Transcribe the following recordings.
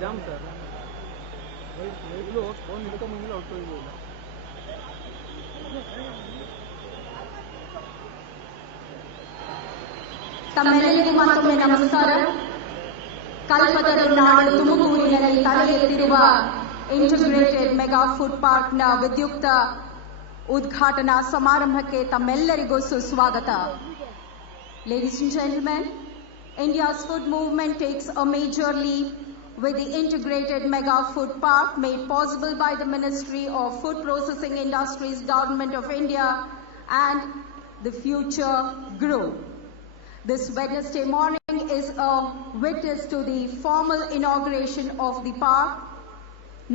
Jam sir phone ಹಿಡ್ಕೊಂಬಂಗಿಲ್ಲ ಹೊರಟೋಗಿಲ್ಲ. ತಮ್ಮೆಲ್ಲರಿಗೂ ಮತ್ತೊಮ್ಮೆ ನಮಸ್ಕಾರ. ಕಲ್ಪದ ನಾಡು ತುಮಕೂರಿನಲ್ಲಿ ತಲೆ ಎತ್ತಿರುವ ಇಂಟಿಗ್ರೇಟೆಡ್ ಮೆಗಾ ಫುಡ್ ಪಾರ್ಕ್ನ ವಿದ್ಯುಕ್ತ ಉದ್ಘಾಟನಾ ಸಮಾರಂಭಕ್ಕೆ ತಮ್ಮೆಲ್ಲರಿಗೂ ಸುಸ್ವಾಗತ. Ladies and gentlemen, India's food movement takes a major leap with the integrated mega food park made possible by the Ministry of Food Processing Industries, Government of India and the Future Group. This Wednesday morning is a witness to the formal inauguration of the park.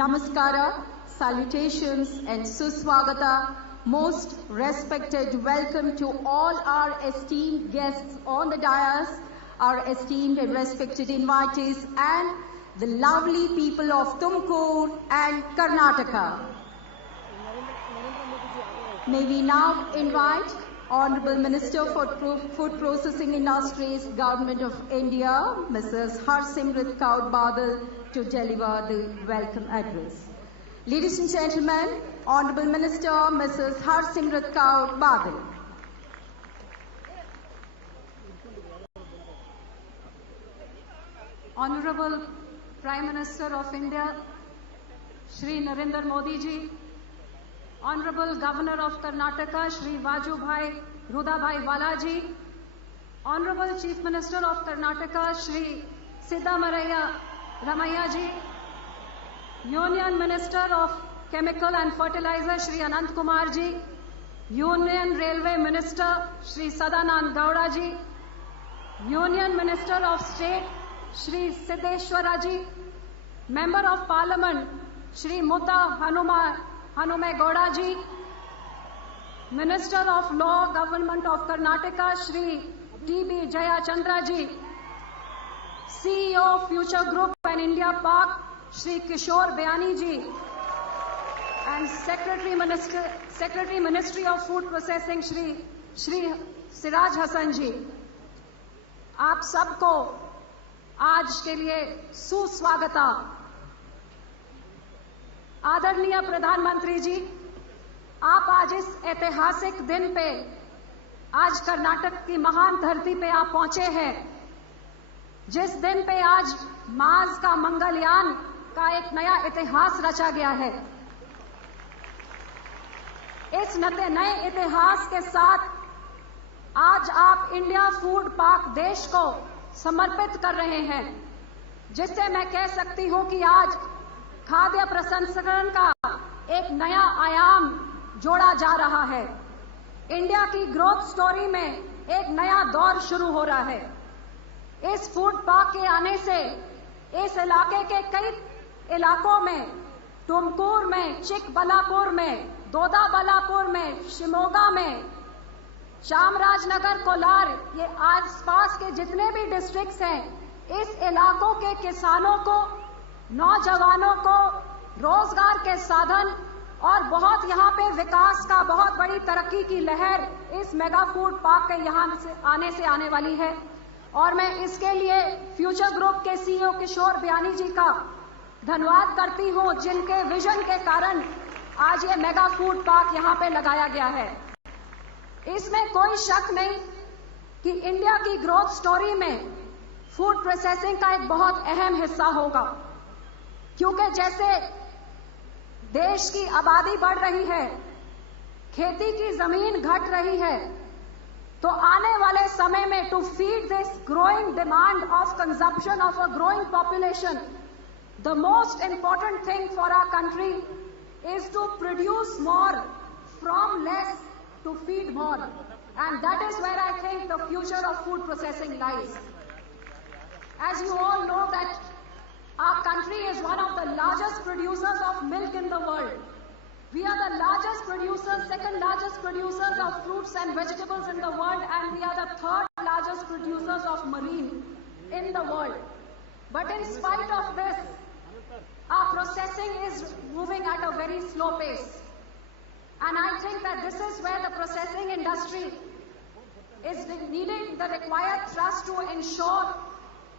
Namaskara, salutations and suswagata. Most respected welcome to all our esteemed guests on the dais, our esteemed and respected invitees and the lovely people of Tumkur and Karnataka. May we now invite Honorable Minister for Food Processing Industries, Government of India, Mrs. Harsimrat Kaur Badal, to deliver the welcome address. Ladies and gentlemen, Honorable Minister, Mrs. Harsimrat Kaur Badal. Honorable Prime Minister of India, Shri Narendra Modi ji, Honorable Governor of Karnataka, Shri Vajubhai Rudabhai Wala ji, Honorable Chief Minister of Karnataka, Shri Siddamaraiah Ramaiah ji, Union Minister of Chemical and Fertilizer, Shri Anant Kumar ji, Union Railway Minister, Shri Sadanand Gowda ji, Union Minister of State, Shri Siddeshwara ji, Member of Parliament, Shri Mutta Hanume Gowda ji, Minister of Law, Government of Karnataka, Shri T.B. Jayachandra ji, CEO of Future Group and India Park, Shri Kishore Bayani ji, and Secretary Ministry of Food Processing, Shri Siraj Hassan ji. आप सबको आज के लिए सुस्वागता. आदरणीय प्रधानमंत्री जी, आप आज इस ऐतिहासिक दिन पे आज कर्नाटक की महान धरती पे आप पहुंचे हैं, जिस दिन पे आज मार्स का मंगलयान का एक नया इतिहास रचा गया है. इस नए इतिहास के साथ आज आप इंडिया फूड पार्क देश को समर्पित कर रहे हैं, जिससे मैं कह सकती हूं कि आज खाद्य प्रसंस्करण का एक नया आयाम जोड़ा जा रहा है. इंडिया की ग्रोथ स्टोरी में एक नया दौर शुरू हो रहा है. इस फूड पार्क के आने से इस इलाके के कई इलाकों में, तुमकुर में, चिकबल्लापुर में, दोदाबल्लापुर में, शिमोगा में, चामराजनगर, कोलार, ये आसपास के जितने भी डिस्ट्रिक्ट्स हैं, इस इलाकों के किसानों को, नौजवानों को रोजगार के साधन और बहुत यहाँ पे विकास का बहुत बड़ी तरक्की की लहर इस मेगा फूड पार्क के यहाँ से आने वाली है. और मैं इसके लिए फ्यूचर ग्रुप के सीईओ किशोर बयानी जी का धन्यवाद करती हूँ, जिनके विजन के कारण आज ये मेगा फूड पार्क यहाँ पे लगाया गया है. इसमें कोई शक नहीं कि इंडिया की ग्रोथ स्टोरी में फूड प्रोसेसिंग का एक बहुत अहम हिस्सा होगा, क्योंकि जैसे देश की आबादी बढ़ रही है, खेती की जमीन घट रही है, तो आने वाले समय में to feed this growing demand of consumption of a growing population, the most important thing for our country is to produce more from less to feed more, and that is where I think the future of food processing lies. As you all know that our country is one of the largest producers of milk in the world. We are the largest producers, second largest producers of fruits and vegetables in the world, and we are the third largest producers of marine in the world. But in spite of this, our processing is moving at a very slow pace. And I think that this is where the processing industry is needing the required thrust to ensure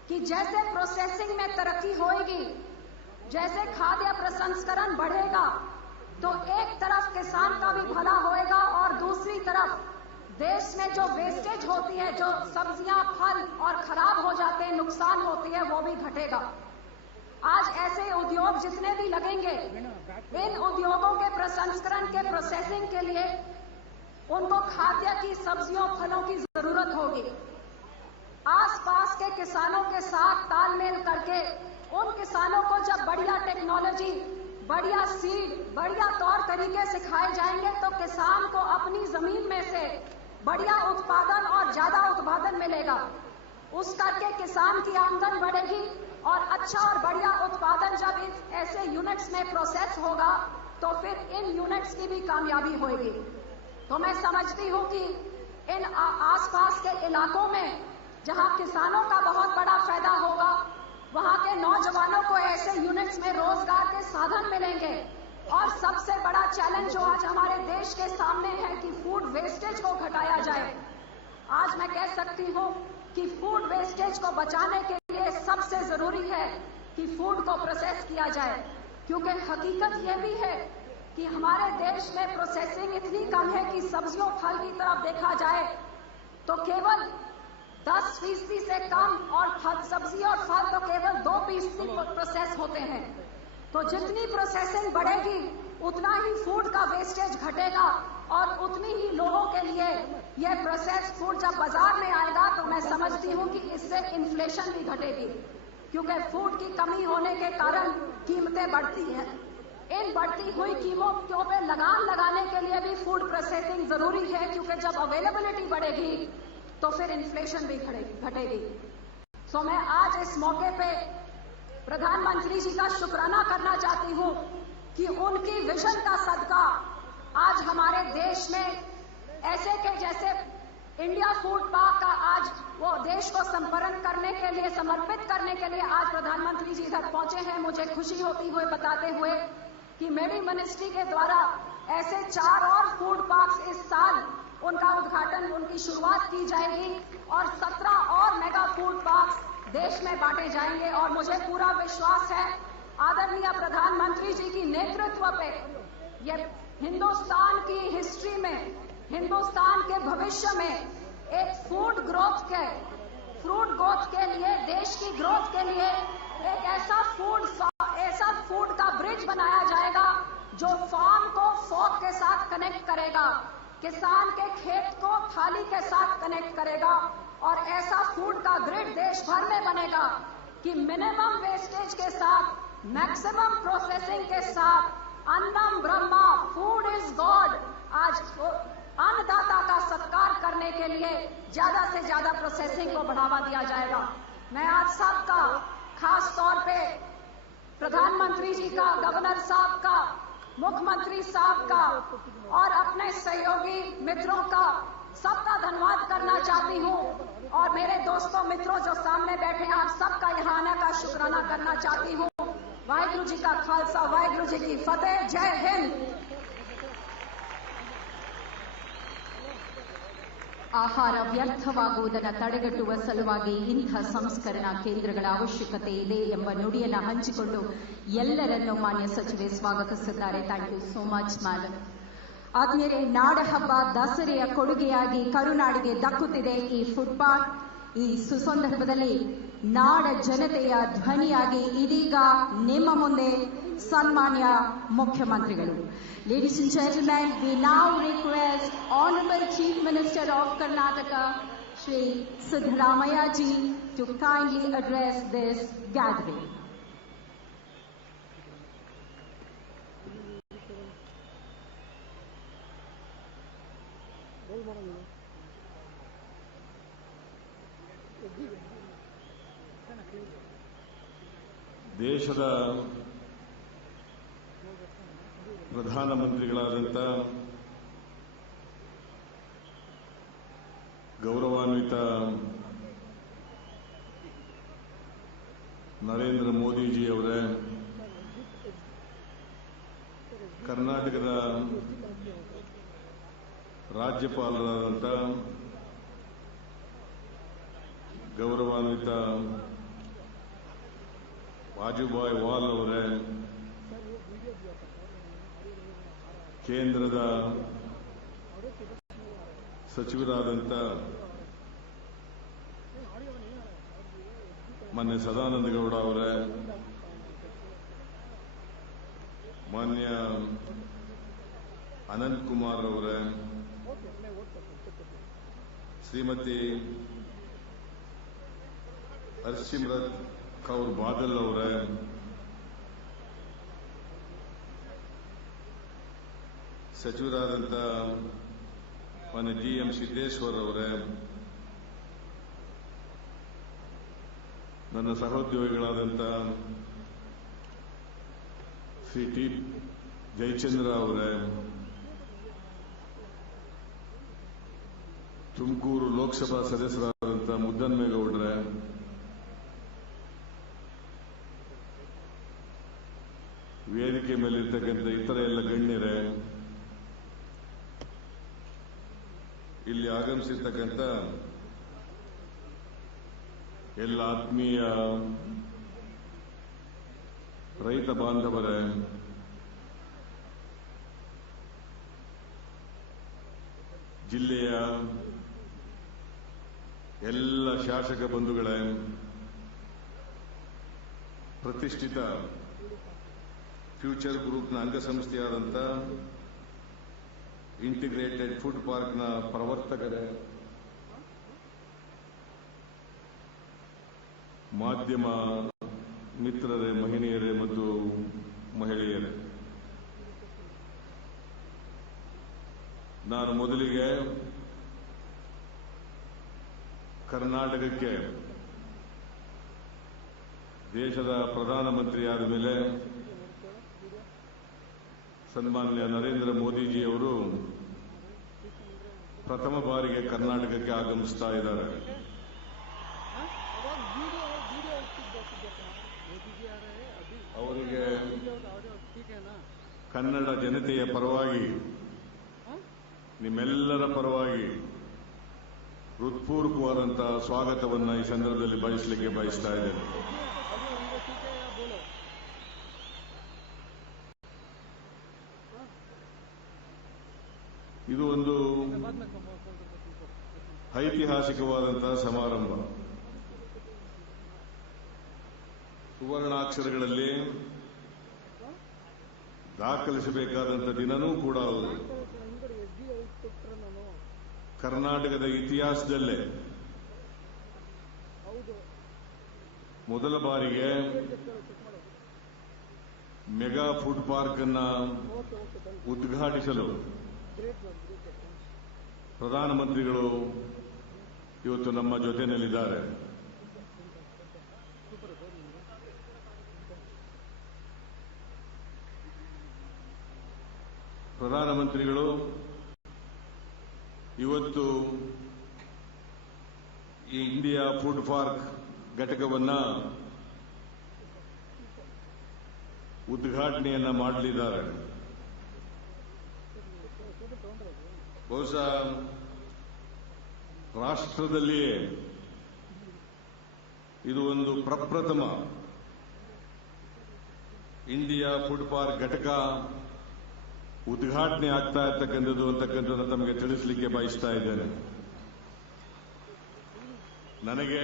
कि जैसे processing में तरक्की होएगी जैसे खाद्य प्रसंस्करण बढ़ेगा तो एक तरफ किसान का भी भला होएगा और दूसरी तरफ देश में जो वेस्टेज होती है, जो सब्जियां, फल और खराब हो जाते हैं, नुकसान होती है, वो भी घटेगा। आज ऐसे उद्योग जितने भी लगेंगे, इन उद्योगों के प्रसंस्करण के प्रोसेसिंग के लिए उनको खाद्य की सब्जियों, फलों की जरूरत होगी। आसपास के किसानों के साथ तालमेल करके उन किसानों को जब बढ़िया टेक्नोलॉजी, बढ़िया सीड, बढ़िया तौर तरीके सिखाए जाएंगे तो किसान को अपनी जमीन में से बढ़िया उत्पादन और ज्यादा उत्पादन मिलेगा। उस करके किसान की आमदन बढ़ेगी और अच्छा और बढ़िया उत्पादन जब इस ऐसे यूनिट्स में प्रोसेस होगा तो फिर इन यूनिट्स की भी कामयाबी होगी। तो मैं समझती हूं कि इन आसपास के इलाकों में जहां किसानों का बहुत बड़ा फायदा होगा, वहां के नौजवानों को ऐसे यूनिट्स में रोजगार के साधन मिलेंगे। और सबसे बड़ा चैलेंज जो आज हमारे देश के सामने है कि फूड वेस्टेज को घटाया जाए। आज मैं कह सकती हूं कि फूड वेस्टेज को बचाने के लिए सबसे जरूरी है कि फूड को प्रोसेस किया जाए, क्योंकि हकीकत यह भी है कि हमारे देश में प्रोसेसिंग इतनी कम है कि सब्जियों, फल की तरफ देखा जाए तो केवल 10% से कम, और सब्जी और फल तो केवल 2% प्रोसेस होते हैं। तो जितनी प्रोसेसिंग बढ़ेगी उतना ही फूड का वेस्टेज घटेगा और उतनी ही लोगों के लिए यह प्रोसेस फूड जब बाजार में आएगा तो मैं समझती हूं कि इससे इन्फ्लेशन भी घटेगी, क्योंकि फूड की कमी होने के कारण कीमतें बढ़ती हैं। इन बढ़ती हुई कीमतों पे लगाम लगाने के लिए भी फूड प्रोसेसिंग जरूरी है, क्योंकि जब अवेलेबिलिटी बढ़ेगी तो फिर इन्फ्लेशन भी घटेगी। सो मैं आज इस मौके पे प्रधानमंत्री जी का शुक्राना करना चाहती हूं कि उनकी विजन का सदका आज हमारे देश में ऐसे के जैसे इंडिया फूड पार्क का आज वो देश को समर्पित करने के लिए आज प्रधानमंत्री जी इधर पहुंचे हैं। मुझे खुशी होती हुए बताते हुए कि मेरी मिनिस्ट्री के द्वारा ऐसे 4 और फूड पार्क्स इस साल उनका उद्घाटन, उनकी शुरुआत की जाएगी और 17 और मेगा फूड पार्क्स देश में बांटे जाएंगे। और मुझे पूरा विश्वास है आदरणीय प्रधानमंत्री जी की नेतृत्व पे ये हिंदुस्तान की हिस्ट्री में, हिंदुस्तान के भविष्य में एक फूड ग्रोथ के लिए, देश की ग्रोथ के लिए एक ऐसा फूड का ब्रिज बनाया जाएगा जो फार्म को फॉर्क के साथ कनेक्ट करेगा, किसान के खेत को थाली के साथ कनेक्ट करेगा और ऐसा फूड का ग्रिड देश भर में बनेगा कि मिनिमम वेस्टेज के साथ, मैक्सिमम प्रोसेसिंग के साथ, अन्नम ब्रह्मा, फूड इज गॉड, आज अन्नदाता का सत्कार करने के लिए ज्यादा से ज्यादा प्रोसेसिंग को बढ़ावा दिया जाएगा। मैं आज सबका, खास तौर पे प्रधानमंत्री जी का, गवर्नर साहब का, मुख्यमंत्री साहब का और अपने सहयोगी मित्रों का सबका धन्यवाद करना चाहती हूं और मेरे दोस्तों, मित्रों जो सामने बैठे हैं, आप सबका यहां आने का शुक्राना करना चाहती हूं। वाहिगुरु जी का खालसा, वाहिगुरु जी की फतेह। जय हिंद। ಆಹಾರ ವ್ಯರ್ಥವಾಗುವುದನ್ನು ತಡೆಗಟ್ಟುವ ಸಲುವಾಗಿ ಇಂಥ ಸಂಸ್ಕರಣಾ ಕೇಂದ್ರಗಳ ಅವಶ್ಯಕತೆ ಇದೆ ಎಂಬ ನುಡಿಯನ್ನು ಹಂಚಿಕೊಂಡು ಎಲ್ಲರನ್ನೂ ಮಾನ್ಯ ಸಚಿವೆ ಸ್ವಾಗತಿಸಿದ್ದಾರೆ. Thank you so much madam. ಆದ್ಮೇಲೆ ನಾಡ ಹಬ್ಬ ದಸರೆಯ ಕೊಡುಗೆಯಾಗಿ ಕರುನಾಡಿಗೆ ದಕ್ಕುತ್ತಿದೆ ಈ ಫುಡ್ ಪಾರ್ಕ್. ಈ ಸುಸಂದರ್ಭದಲ್ಲಿ ನಾಡ ಜನತೆಯ ಧ್ವನಿಯಾಗಿ ಇದೀಗ ನಿಮ್ಮ ಮುಂದೆ ಸನ್ಮಾನ್ಯ ಮುಖ್ಯಮಂತ್ರಿಗಳು. Ladies and gentlemen, we now request Honorable Chief Minister of Karnataka, Shri Siddaramaiah ji, to kindly address this gathering. ದೇಶದ ಪ್ರಧಾನಮಂತ್ರಿಗಳಾದಂಥ ಗೌರವಾನ್ವಿತ ನರೇಂದ್ರ ಮೋದಿಜಿಯವರೇ, ಕರ್ನಾಟಕದ ರಾಜ್ಯಪಾಲರಾದಂಥ ಗೌರವಾನ್ವಿತ ವಾಜುಭಾಯಿ ವಾಲ್ ಅವರೇ, ಕೇಂದ್ರದ ಸಚಿವರಾದಂಥ ಮಾನ್ಯ ಸದಾನಂದ ಗೌಡ ಅವರೇ, ಮಾನ್ಯ ಅನಂತ್ ಕುಮಾರ್ ಅವರೇ, ಶ್ರೀಮತಿ ಹರ್ಸಿಮ್ರತ್ ಕೌರ್ ಬಾದಲ್ ಅವರೇ, ಸಚಿವರಾದಂಥ ಮಾನ್ಯ GM ಸಿದ್ದೇಶ್ವರ್ ಅವರೇ, ನನ್ನ ಸಹೋದ್ಯೋಗಿಗಳಾದಂಥ ಶ್ರೀ ಟಿ ಜಯಚಂದ್ರ ಅವರೇ, ತುಮಕೂರು ಲೋಕಸಭಾ ಸದಸ್ಯರಾದಂಥ ಮುದ್ದನ್ಮೇಗೌಡರೇ, ವೇದಿಕೆ ಮೇಲಿರ್ತಕ್ಕಂಥ ಇತರ ಎಲ್ಲ ಗಣ್ಯರೇ, ಇಲ್ಲಿ ಆಗಮಿಸಿರ್ತಕ್ಕಂಥ ಎಲ್ಲ ಆತ್ಮೀಯ ರೈತ ಬಾಂಧವರೇ, ಜಿಲ್ಲೆಯ ಎಲ್ಲ ಶಾಸಕ ಬಂಧುಗಳೇ, ಪ್ರತಿಷ್ಠಿತ ಫ್ಯೂಚರ್ ಗ್ರೂಪ್ನ ಅಂಗಸಂಸ್ಥೆಯಾದಂಥ ಇಂಟಿಗ್ರೇಟೆಡ್ ಫುಡ್ ಪಾರ್ಕ್ನ ಪ್ರವರ್ತಕರೇ, ಮಾಧ್ಯಮ ಮಿತ್ರರೇ, ಮಹಿಳೆಯರೇ ಮತ್ತು ಮಹಿಳೆಯರೇ, ನಾನು ಮೊದಲಿಗೆ ಕರ್ನಾಟಕಕ್ಕೆ ದೇಶದ ಪ್ರಧಾನಮಂತ್ರಿಯಾದ ಮೇಲೆ ಸನ್ಮಾನ್ಯ ನರೇಂದ್ರ ಮೋದಿಜಿಯವರು ಪ್ರಥಮ ಬಾರಿಗೆ ಕರ್ನಾಟಕಕ್ಕೆ ಆಗಮಿಸ್ತಾ ಇದ್ದಾರೆ. ಅವರಿಗೆ ಕನ್ನಡ ಜನತೆಯ ಪರವಾಗಿ, ನಿಮ್ಮೆಲ್ಲರ ಪರವಾಗಿ ಹೃತ್ಪೂರ್ವಕವಾದಂತಹ ಸ್ವಾಗತವನ್ನು ಈ ಸಂದರ್ಭದಲ್ಲಿ ಬಯಸಲಿಕ್ಕೆ ಬಯಸ್ತಾ ಇದ್ದೇನೆ. ಇದು ಒಂದು ಐತಿಹಾಸಿಕವಾದಂತಹ ಸಮಾರಂಭ. ಸುವರ್ಣಾಕ್ಷರಗಳಲ್ಲಿ ದಾಖಲಿಸಬೇಕಾದಂಥ ದಿನನೂ ಕೂಡ ಹೌದು. ಕರ್ನಾಟಕದ ಇತಿಹಾಸದಲ್ಲೇ ಮೊದಲ ಬಾರಿಗೆ ಮೆಗಾ ಫುಡ್ ಪಾರ್ಕ್ ಅನ್ನ ಉದ್ಘಾಟಿಸಲು ಪ್ರಧಾನಮಂತ್ರಿಗಳು ಇವತ್ತು ನಮ್ಮ ಜೊತೆಯಲ್ಲಿದ್ದಾರೆ. ಪ್ರಧಾನಮಂತ್ರಿಗಳು ಇವತ್ತು ಈ ಇಂಡಿಯಾ ಫುಡ್ ಪಾರ್ಕ್ ಘಟಕವನ್ನ ಉದ್ಘಾಟನೆಯನ್ನ ಮಾಡಲಿದ್ದಾರೆ. ಬಹುಶಃ ರಾಷ್ಟ್ರದಲ್ಲಿಯೇ ಇದು ಒಂದು ಪ್ರಪ್ರಥಮ ಇಂಡಿಯಾ ಫುಡ್ ಪಾರ್ಕ್ ಘಟಕ ಉದ್ಘಾಟನೆ ಆಗ್ತಾ ಅಂತಕ್ಕಂಥದ್ದು ತಮಗೆ ತಿಳಿಸಲಿಕ್ಕೆ ಬಯಸ್ತಾ ಇದ್ದೇನೆ. ನನಗೆ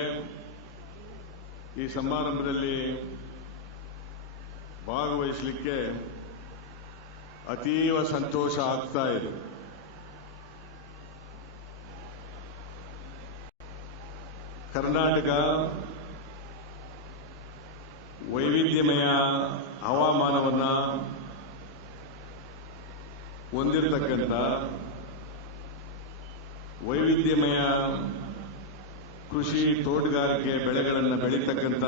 ಈ ಸಮಾರಂಭದಲ್ಲಿ ಭಾಗವಹಿಸಲಿಕ್ಕೆ ಅತೀವ ಸಂತೋಷ ಆಗ್ತಾ ಇದೆ. ಕರ್ನಾಟಕ ವೈವಿಧ್ಯಮಯ ಹವಾಮಾನವನ್ನ ಹೊಂದಿರತಕ್ಕಂಥ, ವೈವಿಧ್ಯಮಯ ಕೃಷಿ ತೋಟಗಾರಿಕೆ ಬೆಳೆಗಳನ್ನು ಬೆಳೀತಕ್ಕಂಥ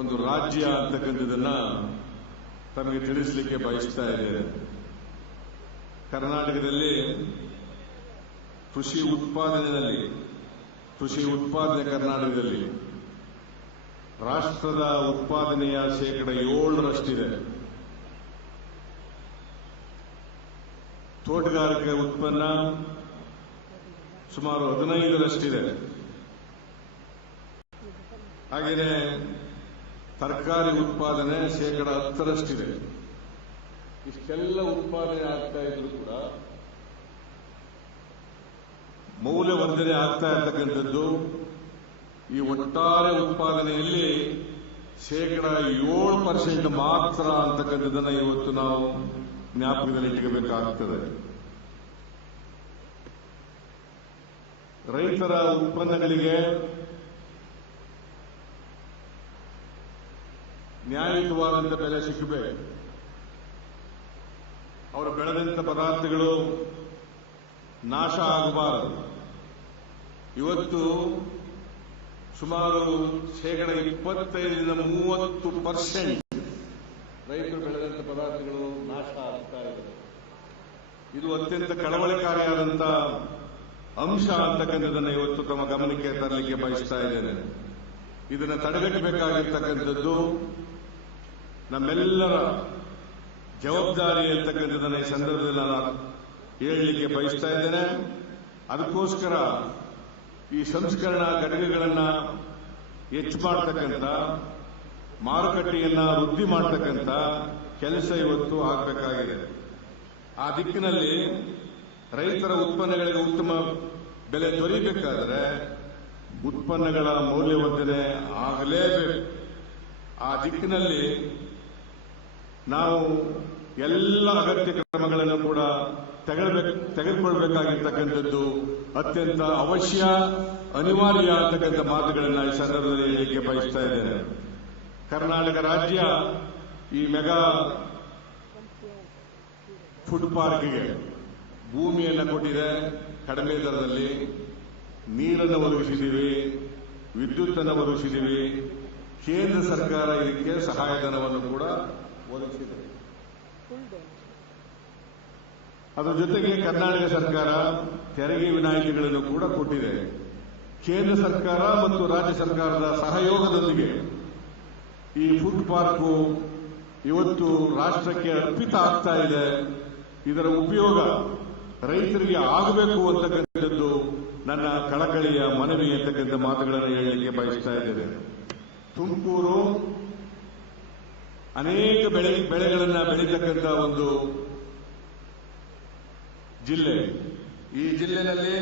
ಒಂದು ರಾಜ್ಯ ಅಂತಕ್ಕಂಥದನ್ನ ತಮಗೆ ತಿಳಿಸಲಿಕ್ಕೆ ಬಯಸ್ತಾ ಇದ್ದೇನೆ. ಕರ್ನಾಟಕದಲ್ಲಿ ಕೃಷಿ ಉತ್ಪಾದನೆ ಕರ್ನಾಟಕದಲ್ಲಿ ರಾಷ್ಟ್ರದ ಉತ್ಪಾದನೆಯ 7% ತೋಟಗಾರಿಕೆ ಉತ್ಪನ್ನ ಸುಮಾರು 15% ಹಾಗೆಯೇ ತರಕಾರಿ ಉತ್ಪಾದನೆ 10%. ಇಷ್ಟೆಲ್ಲ ಉತ್ಪಾದನೆ ಆಗ್ತಾ ಇದ್ರು ಕೂಡ ಮೌಲ್ಯವರ್ಧನೆ ಆಗ್ತಾ ಇರ್ತಕ್ಕಂಥದ್ದು ಈ ಒಟ್ಟಾರೆ ಉತ್ಪಾದನೆಯಲ್ಲಿ 7% ಮಾತ್ರ ಅಂತಕ್ಕಂಥದ್ದನ್ನು ಇವತ್ತು ನಾವು ಜ್ಞಾಪಕದಲ್ಲಿಟ್ಟಬೇಕಾಗುತ್ತದೆ. ರೈತರ ಉತ್ಪನ್ನಗಳಿಗೆ ನ್ಯಾಯಯುತವಾದಂಥ ಬೆಲೆ ಸಿಗಬೇಕು. ಅವರು ಬೆಳೆದಂಥ ಪದಾರ್ಥಗಳು ನಾಶ ಆಗಬಾರದು. ಇವತ್ತು ಸುಮಾರು 25-30% ರೈತರು ಬೆಳೆದಂಥ ಪದಾರ್ಥಗಳು ನಾಶ ಆಗ್ತಾ ಇದೆ. ಇದು ಅತ್ಯಂತ ಕಳವಳಕಾರಿಯಾದಂಥ ಅಂಶ ಅಂತಕ್ಕಂಥದ್ದನ್ನು ಇವತ್ತು ತಮ್ಮ ಗಮನಕ್ಕೆ ತರಲಿಕ್ಕೆ ಬಯಸ್ತಾ ಇದ್ದೇನೆ. ಇದನ್ನು ತಡೆಗಟ್ಟಬೇಕಾಗಿರ್ತಕ್ಕಂಥದ್ದು ನಮ್ಮೆಲ್ಲರ ಜವಾಬ್ದಾರಿ ಅಂತಕ್ಕಂಥದ್ದನ್ನು ಈ ಸಂದರ್ಭದಲ್ಲಿ ನಾನು ಹೇಳಲಿಕ್ಕೆ ಬಯಸ್ತಾ ಇದ್ದೇನೆ. ಅದಕ್ಕೋಸ್ಕರ ಈ ಸಂಸ್ಕರಣಾ ಘಟಕಗಳನ್ನು ಹೆಚ್ಚು ಮಾಡತಕ್ಕಂಥ, ಮಾರುಕಟ್ಟೆಯನ್ನ ವೃದ್ಧಿ ಮಾಡತಕ್ಕಂಥ ಕೆಲಸ ಇವತ್ತು ಆಗಬೇಕಾಗಿದೆ. ಆ ದಿಕ್ಕಿನಲ್ಲಿ ರೈತರ ಉತ್ಪನ್ನಗಳಿಗೆ ಉತ್ತಮ ಬೆಲೆ ದೊರೆಯಬೇಕಾದರೆ ಉತ್ಪನ್ನಗಳ ಮೌಲ್ಯವರ್ಧನೆ ಆಗಲೇಬೇಕು. ಆ ದಿಕ್ಕಿನಲ್ಲಿ ನಾವು ಎಲ್ಲ ಅಗತ್ಯ ಕ್ರಮಗಳನ್ನು ಕೂಡ ತೆಗೆದುಕೊಳ್ಳಬೇಕಾಗಿರ್ತಕ್ಕಂಥದ್ದು ಅತ್ಯಂತ ಅವಶ್ಯ, ಅನಿವಾರ್ಯ ಅಂತಕ್ಕಂಥ ಮಾತುಗಳನ್ನು ಈ ಸಂದರ್ಭದಲ್ಲಿ ಹೇಳಲಿಕ್ಕೆ ಬಯಸ್ತಾ ಇದ್ದೇನೆ. ಕರ್ನಾಟಕ ರಾಜ್ಯ ಈ ಮೆಗಾ ಫುಡ್ ಪಾರ್ಕ್ಗೆ ಭೂಮಿಯನ್ನು ಕೊಟ್ಟಿದೆ, ಕಡಿಮೆ ದರದಲ್ಲಿ ನೀರನ್ನು ಒದಗಿಸಿದ್ದೀವಿ, ವಿದ್ಯುತ್ತನ್ನು ಒದಗಿಸಿದ್ದೀವಿ. ಕೇಂದ್ರ ಸರ್ಕಾರ ಇದಕ್ಕೆ ಸಹಾಯಧನವನ್ನು ಕೂಡ ಒದಗಿಸಿದೆ. ಅದರ ಜೊತೆಗೆ ಕರ್ನಾಟಕ ಸರ್ಕಾರ ತೆರಿಗೆ ವಿನಾಯಿತಿಗಳನ್ನು ಕೂಡ ಕೊಟ್ಟಿದೆ. ಕೇಂದ್ರ ಸರ್ಕಾರ ಮತ್ತು ರಾಜ್ಯ ಸರ್ಕಾರದ ಸಹಯೋಗದೊಂದಿಗೆ ಈ ಫುಡ್ ಪಾರ್ಕು ಇವತ್ತು ರಾಷ್ಟ್ರಕ್ಕೆ ಅರ್ಪಿತ ಆಗ್ತಾ ಇದೆ. ಇದರ ಉಪಯೋಗ ರೈತರಿಗೆ ಆಗಬೇಕು ಅಂತಕ್ಕಂಥದ್ದು ನನ್ನ ಕಳಕಳಿಯ ಮನವಿ ಅಂತಕ್ಕಂಥ ಮಾತುಗಳನ್ನು ಹೇಳಲಿಕ್ಕೆ ಬಯಸ್ತಾ ಇದ್ದೇನೆ. ತುಮಕೂರು ಅನೇಕ ಬೆಳೆಗಳನ್ನು ಬೆಳೀತಕ್ಕಂಥ ಒಂದು ಜಿಲ್ಲೆ. ಈ ಜಿಲ್ಲೆಯಲ್ಲಿ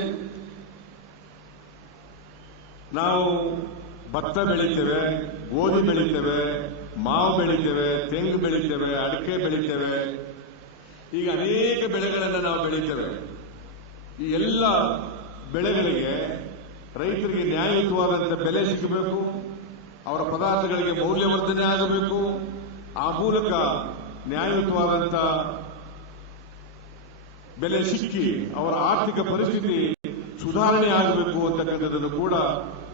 ನಾವು ಭತ್ತ ಬೆಳೀತೇವೆ, ಗೋಧಿ ಬೆಳೀತೇವೆ, ಮಾವು ಬೆಳೀತೇವೆ, ತೆಂಗು ಬೆಳೀತೇವೆ, ಅಡಿಕೆ ಬೆಳೀತೇವೆ. ಈಗ ಅನೇಕ ಬೆಳೆಗಳನ್ನು ನಾವು ಬೆಳೀತೇವೆ. ಈ ಎಲ್ಲ ಬೆಳೆಗಳಿಗೆ ರೈತರಿಗೆ ನ್ಯಾಯಯುತವಾದಂಥ ಬೆಲೆ ಸಿಗಬೇಕು, ಅವರ ಪದಾರ್ಥಗಳಿಗೆ ಮೌಲ್ಯವರ್ಧನೆ ಆಗಬೇಕು. ಆ ಮೂಲಕ ನ್ಯಾಯಯುತವಾದಂಥ ಬೆಲೆ ಸಿಕ್ಕಿ ಅವರ ಆರ್ಥಿಕ ಪರಿಸ್ಥಿತಿ ಸುಧಾರಣೆ ಆಗಬೇಕು ಅಂತಕ್ಕಂಥದ್ದನ್ನು ಕೂಡ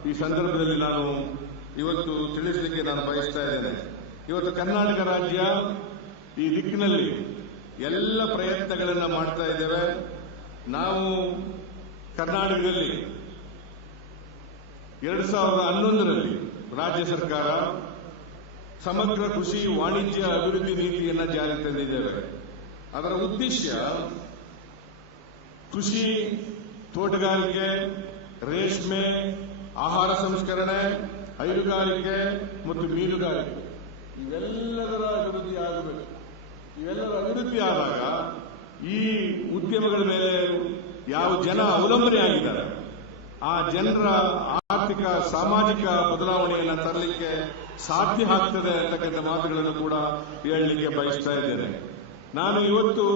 ಈ ಸಂದರ್ಭದಲ್ಲಿ ನಾನು ಇವತ್ತು ತಿಳಿಸಲಿಕ್ಕೆ ನಾನು ಬಯಸ್ತಾ ಇದ್ದೇನೆ. ಇವತ್ತು ಕರ್ನಾಟಕ ರಾಜ್ಯ ಈ ದಿಕ್ಕಿನಲ್ಲಿ ಎಲ್ಲ ಪ್ರಯತ್ನಗಳನ್ನು ಮಾಡ್ತಾ ಇದ್ದೇವೆ. ನಾವು ಕರ್ನಾಟಕದಲ್ಲಿ 2011ರಲ್ಲಿ ರಾಜ್ಯ ಸರ್ಕಾರ ಸಮಗ್ರ ಕೃಷಿ ವಾಣಿಜ್ಯ ಅಭಿವೃದ್ಧಿ ನೀತಿಯನ್ನು ಜಾರಿಗೆ ತಂದಿದ್ದೇವೆ. ಅದರ ಉದ್ದೇಶ ಕೃಷಿ, ತೋಟಗಾರಿಕೆ, ರೇಷ್ಮೆ, ಆಹಾರ ಸಂಸ್ಕರಣೆ, ಹೈನುಗಾರಿಕೆ ಮತ್ತು ಮೀನುಗಾರಿಕೆ ಇವೆಲ್ಲದರ ಅಭಿವೃದ್ಧಿ ಆಗಬೇಕು. ಇವೆಲ್ಲರ ಅಭಿವೃದ್ಧಿ ಆದಾಗ ಈ ಉದ್ಯಮಗಳ ಮೇಲೆ ಯಾವ ಜನ ಅವಲಂಬನೆ ಆಗಿದ್ದಾರೆ ಆ ಜನರ ಆರ್ಥಿಕ ಸಾಮಾಜಿಕ ಬದಲಾವಣೆಯನ್ನು ತರಲಿಕ್ಕೆ ಸಾಧ್ಯ ಆಗ್ತದೆ ಅಂತಕ್ಕಂಥ ಮಾತುಗಳನ್ನು ಕೂಡ ಹೇಳಲಿಕ್ಕೆ ಬಯಸ್ತಾ ಇದ್ದೇನೆ. ನಾನು ಇವತ್ತು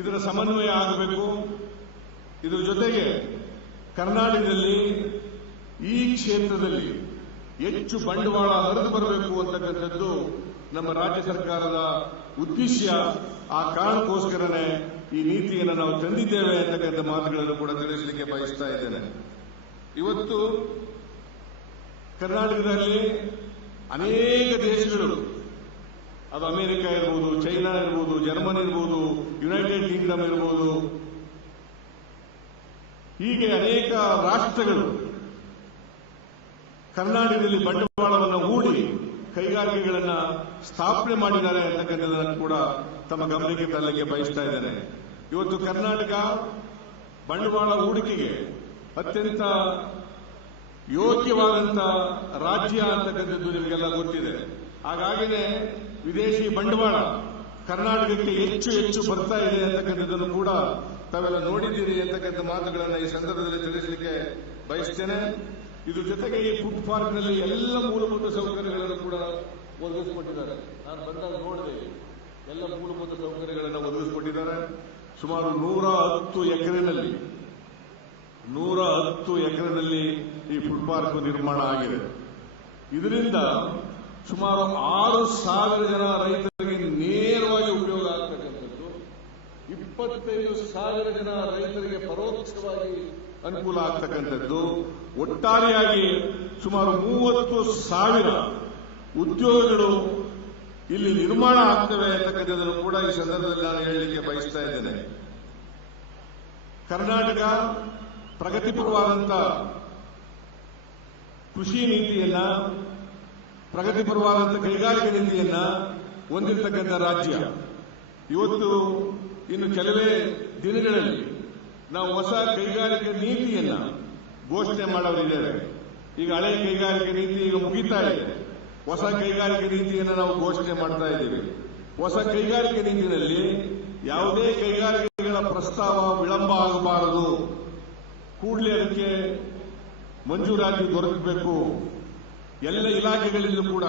ಇದರ ಸಮನ್ವಯ ಆಗಬೇಕು. ಇದರ ಜೊತೆಗೆ ಕರ್ನಾಟಕದಲ್ಲಿ ಈ ಕ್ಷೇತ್ರದಲ್ಲಿ ಹೆಚ್ಚು ಬಂಡವಾಳ ಹರಿದು ಬರಬೇಕು ಅಂತಕ್ಕಂಥದ್ದು ನಮ್ಮ ರಾಜ್ಯ ಸರ್ಕಾರದ ಉದ್ದೇಶ. ಆ ಕಾರಣಕ್ಕೋಸ್ಕರನೇ ಈ ನೀತಿಯನ್ನು ನಾವು ತಂದಿದ್ದೇವೆ ಅಂತಕ್ಕಂಥ ಮಾತುಗಳನ್ನು ಕೂಡ ತಿಳಿಸಲಿಕ್ಕೆ ಬಯಸ್ತಾ ಇದ್ದೇನೆ. ಇವತ್ತು ಕರ್ನಾಟಕದಲ್ಲಿ ಅನೇಕ ದೇಶಗಳು, ಅದು ಅಮೆರಿಕ ಇರ್ಬೋದು, ಚೈನಾ ಇರ್ಬೋದು, ಜರ್ಮನಿ ಇರ್ಬೋದು, ಯುನೈಟೆಡ್ ಕಿಂಗ್ಡಮ್ ಇರ್ಬೋದು, ಹೀಗೆ ಅನೇಕ ರಾಷ್ಟ್ರಗಳು ಕರ್ನಾಟಕದಲ್ಲಿ ಬಂಡವಾಳವನ್ನು ಹೂಡಿ ಕೈಗಾರಿಕೆಗಳನ್ನು ಸ್ಥಾಪನೆ ಮಾಡಿದ್ದಾರೆ ಅಂತಕ್ಕಂಥದ್ದನ್ನು ಕೂಡ ತಮ್ಮ ಗಮನಕ್ಕೆ ತರಲಿಕ್ಕೆ ಬಯಸ್ತಾ ಇದ್ದೇನೆ. ಇವತ್ತು ಕರ್ನಾಟಕ ಬಂಡವಾಳ ಹೂಡಿಕೆಗೆ ಅತ್ಯಂತ ಯೋಗ್ಯವಾದಂತಹ ರಾಜ್ಯ ಅಂತಕ್ಕಂಥದ್ದು ನಿಮಗೆಲ್ಲ ಗೊತ್ತಿದೆ. ಹಾಗಾಗಿನೇ ವಿದೇಶಿ ಬಂಡವಾಳ ಕರ್ನಾಟಕಕ್ಕೆ ಹೆಚ್ಚು ಹೆಚ್ಚು ಬರ್ತಾ ಇದೆ ಅಂತಕ್ಕಂಥದ್ದನ್ನು ಕೂಡ ತಾವೆಲ್ಲ ನೋಡಿದ್ದೀರಿ ಅಂತಕ್ಕಂಥ ಮಾತುಗಳನ್ನು ಈ ಸಂದರ್ಭದಲ್ಲಿ ತಿಳಿಸಲಿಕ್ಕೆ ಬಯಸ್ತೇನೆ. ಇದ್ರ ಜೊತೆಗೆ ಈ ಫುಡ್ ಪಾರ್ಕ್ನಲ್ಲಿ ಎಲ್ಲ ಮೂಲಭೂತ ಸೌಕರ್ಯಗಳನ್ನು ಕೂಡ ಒದಗಿಸಿಕೊಟ್ಟಿದ್ದಾರೆ. ನಾನು ಬಂದಾಗ ನೋಡಿದೆ, ಎಲ್ಲ ಮೂಲಭೂತ ಸೌಕರ್ಯಗಳನ್ನು ಒದಗಿಸಿಕೊಟ್ಟಿದ್ದಾರೆ. ಸುಮಾರು 110 ಎಕರೆನಲ್ಲಿ ಈ ಫುಡ್ ಪಾರ್ಕ್ ನಿರ್ಮಾಣ ಆಗಿದೆ. ಇದರಿಂದ ಸುಮಾರು 6,000 ಜನ ರೈತರಿಗೆ ನೇರವಾಗಿ ಉಪಯೋಗ ಆಗ್ತಕ್ಕಂಥದ್ದು, 25,000 ಜನ ರೈತರಿಗೆ ಪರೋಕ್ಷವಾಗಿ ಅನುಕೂಲ ಆಗ್ತಕ್ಕಂಥದ್ದು, ಒಟ್ಟಾರೆಯಾಗಿ ಸುಮಾರು 30,000 ಉದ್ಯೋಗಗಳು ಇಲ್ಲಿ ನಿರ್ಮಾಣ ಆಗ್ತವೆ ಅಂತಕ್ಕಂಥದ್ದನ್ನು ಕೂಡ ಈ ಸಂದರ್ಭದಲ್ಲಿ ನಾನು ಹೇಳಲಿಕ್ಕೆ ಬಯಸ್ತಾ ಇದ್ದೇನೆ. ಕರ್ನಾಟಕ ಪ್ರಗತಿಪರವಾದಂಥ ಕೃಷಿ ನೀತಿಯನ್ನ, ಪ್ರಗತಿಪರವಾದಂಥ ಕೈಗಾರಿಕೆ ನೀತಿಯನ್ನ ಹೊಂದಿರತಕ್ಕಂಥ ರಾಜ್ಯ. ಇವತ್ತು ಇನ್ನು ಕೆಲವೇ ದಿನಗಳಲ್ಲಿ ನಾವು ಹೊಸ ಕೈಗಾರಿಕೆ ನೀತಿಯನ್ನ ಘೋಷಣೆ ಮಾಡಲಿದ್ದೇವೆ. ಈಗ ಹಳೆ ಕೈಗಾರಿಕೆ ನೀತಿ ಈಗ ಮುಗಿತಾ ಇದೆ, ಹೊಸ ಕೈಗಾರಿಕೆ ನೀತಿಯನ್ನು ನಾವು ಘೋಷಣೆ ಮಾಡ್ತಾ ಇದ್ದೀವಿ. ಹೊಸ ಕೈಗಾರಿಕೆ ನೀತಿಯಲ್ಲಿ ಯಾವುದೇ ಕೈಗಾರಿಕೆಗಳ ಪ್ರಸ್ತಾವ ವಿಳಂಬ ಆಗಬಾರದು, ಕೂಡಲೇ ಅದಕ್ಕೆ ಮಂಜೂರಾತಿ ದೊರಕಬೇಕು. ಎಲ್ಲ ಇಲಾಖೆಗಳಿಂದ ಕೂಡ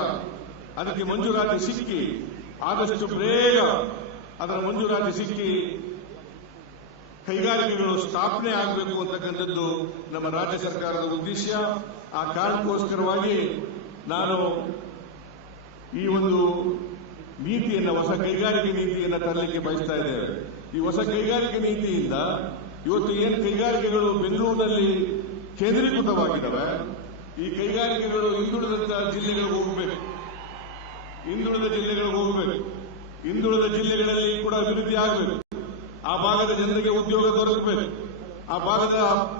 ಅದಕ್ಕೆ ಮಂಜೂರಾತಿ ಸಿಕ್ಕಿ ಆದಷ್ಟು ಬೇಗ ಅದರ ಮಂಜೂರಾತಿ ಸಿಕ್ಕಿ ಕೈಗಾರಿಕೆಗಳು ಸ್ಥಾಪನೆ ಆಗಬೇಕು ಅಂತಕ್ಕಂಥದ್ದು ನಮ್ಮ ರಾಜ್ಯ ಸರ್ಕಾರದ ಉದ್ದೇಶ. ಆ ಕಾರಣಕ್ಕೋಸ್ಕರವಾಗಿ ನಾನು ಈ ಒಂದು ನೀತಿಯನ್ನು, ಹೊಸ ಕೈಗಾರಿಕೆ ನೀತಿಯನ್ನು ತರಲಿಕ್ಕೆ ಬಯಸ್ತಾ ಇದ್ದೇವೆ. ಈ ಹೊಸ ಕೈಗಾರಿಕೆ ನೀತಿಯಿಂದ ಇವತ್ತು ಏನು ಕೈಗಾರಿಕೆಗಳು ಬೆಂಗಳೂರಿನಲ್ಲಿ ಕೇಂದ್ರೀಕೃತವಾಗಿದ್ದಾವೆ, ಈ ಕೈಗಾರಿಕೆಗಳು ಹಿಂದುಳಿದಂತಹ ಜಿಲ್ಲೆಗಳಿಗೆ ಹೋಗಬೇಕು, ಹಿಂದುಳಿದ ಜಿಲ್ಲೆಗಳಲ್ಲಿ ಕೂಡ ಅಭಿವೃದ್ಧಿ ಆಗಬೇಕು. ಆ ಭಾಗದ ಜನರಿಗೆ ಉದ್ಯೋಗ ದೊರಕಬೇಕು, ಆ ಭಾಗದ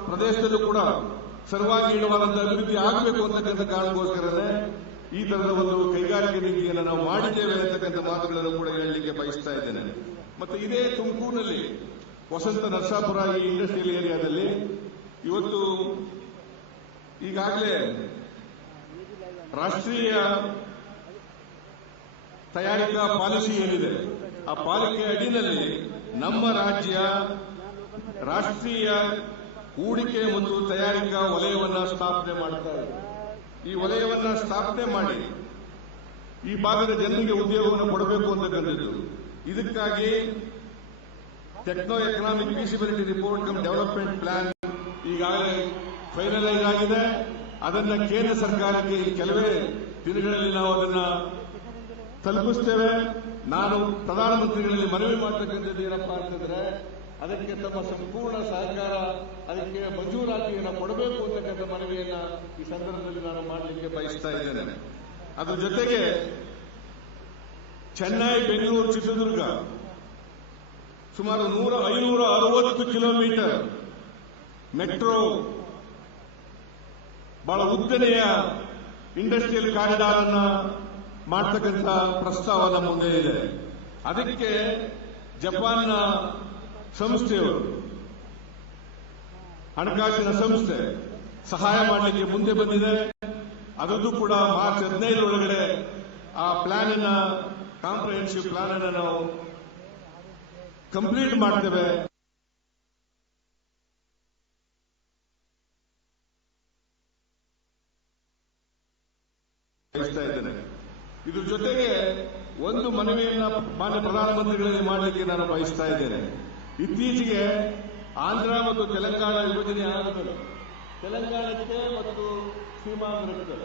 ಪ್ರದೇಶದಲ್ಲೂ ಕೂಡ ಸರ್ವಾಂಗೀಣವಾದಂತಹ ಅಭಿವೃದ್ಧಿ ಆಗಬೇಕು ಅಂತಕ್ಕಂಥ ಕಾರಣಕ್ಕೋಸ್ಕರನೇ ಈ ತರದ ಒಂದು ಕೈಗಾರಿಕೆ ನೀತಿಯನ್ನು ನಾವು ಮಾಡಿದ್ದೇವೆ ಅಂತಕ್ಕಂಥ ಮಾತುಗಳನ್ನು ಕೂಡ ಹೇಳಲಿಕ್ಕೆ ಬಯಸ್ತಾ ಇದ್ದೇನೆ. ಮತ್ತೆ ಇದೇ ತುಮಕೂರಿನಲ್ಲಿ ವಸಂತ ನರಸಾಪುರ ಈ ಇಂಡಸ್ಟ್ರಿಯಲ್ ಏರಿಯಾದಲ್ಲಿ ಇವತ್ತು ಈಗಾಗಲೇ ರಾಷ್ಟ್ರೀಯ ತಯಾರಿಕಾ ಪಾಲಿಸಿ ಏನಿದೆ, ಆ ಪಾಲಿಕೆ ಅಡಿಯಲ್ಲಿ ನಮ್ಮ ರಾಜ್ಯ ರಾಷ್ಟ್ರೀಯ ಹೂಡಿಕೆ ಮತ್ತು ತಯಾರಿಕಾ ವಲಯವನ್ನು ಸ್ಥಾಪನೆ ಮಾಡ್ತಾ ಇದೆ. ಈ ವಲಯವನ್ನ ಸ್ಥಾಪನೆ ಮಾಡಿ ಈ ಭಾಗದ ಜನರಿಗೆ ಉದ್ಯೋಗವನ್ನು ಕೊಡಬೇಕು ಅಂತಕ್ಕಂಥದ್ದು. ಇದಕ್ಕಾಗಿ techno economic feasibility report come development plan ಈಗಾಗಲೇ ಫೈನಲೈಸ್ ಆಗಿದೆ. ಅದನ್ನ ಕೇಂದ್ರ ಸರ್ಕಾರಕ್ಕೆ ಕೆಲವೇ ದಿನಗಳಲ್ಲಿ ನಾವು ಅದನ್ನ ತಲುಪಿಸ್ತೇವೆ. ನಾನು ಪ್ರಧಾನಮಂತ್ರಿಗಳಲ್ಲಿ ಮನವಿ ಮಾಡತಕ್ಕಂಥದ್ದು ಏನಪ್ಪಾ ಅಂತಂದ್ರೆ, ಅದಕ್ಕೆ ತಮ್ಮ ಸಂಪೂರ್ಣ ಸಹಕಾರ, ಅದಕ್ಕೆ ಮಂಜೂರಾತಿಯನ್ನು ಕೊಡಬೇಕು ಅಂತಕ್ಕಂಥ ಮನವಿಯನ್ನ ಈ ಸಂದರ್ಭದಲ್ಲಿ ನಾನು ಮಾಡಲಿಕ್ಕೆ ಬಯಸ್ತಾ ಇದ್ದೇನೆ. ಅದರ ಜೊತೆಗೆ ಚೆನ್ನೈ, ಬೆಂಗಳೂರು, ಚಿತ್ರದುರ್ಗ ಸುಮಾರು 560 ಕಿಲೋಮೀಟರ್ ಮೆಟ್ರೋ ಬಹಳ ಉದ್ದನೆಯ ಇಂಡಸ್ಟ್ರಿಯಲ್ ಕಾರಿಡಾರ್ ಅನ್ನ ಮಾಡತಕ್ಕಂಥ ಪ್ರಸ್ತಾವ ನಮ್ಮ ಮುಂದೆ ಇದೆ. ಅದಕ್ಕೆ ಜಪಾನ್ನ ಸಂಸ್ಥೆಯವರು, ಹಣಕಾಸಿನ ಸಂಸ್ಥೆ ಸಹಾಯ ಮಾಡಲಿಕ್ಕೆ ಮುಂದೆ ಬಂದಿದೆ. ಅದರದ್ದು ಕೂಡ ಮಾರ್ಚ್ 15 ಒಳಗಡೆ ಆ ಪ್ಲಾನ್ ಅನ್ನ, ಕಾಂಪ್ರಿಹೆನ್ಸಿವ್ ಪ್ಲಾನ್ ಅನ್ನು ನಾವು ಕಂಪ್ಲೀಟ್ ಮಾಡ್ತೇವೆ. ಬಯಸ್ತಾ ಇದ್ದೇನೆ. ಇದ್ರ ಜೊತೆಗೆ ಒಂದು ಮನವಿಯನ್ನ ಮಾನ್ಯ ಪ್ರಧಾನಮಂತ್ರಿಗಳಲ್ಲಿ ಮಾಡಲಿಕ್ಕೆ ನಾನು ಬಯಸ್ತಾ ಇದ್ದೇನೆ. ಇತ್ತೀಚೆಗೆ ಆಂಧ್ರ ಮತ್ತು ತೆಲಂಗಾಣ ವಿಭಜನೆ ಆದಮೇಲೆ ತೆಲಂಗಾಣಕ್ಕೆ ಮತ್ತು ಸೀಮಾಂಧ್ರಕ್ಕೆ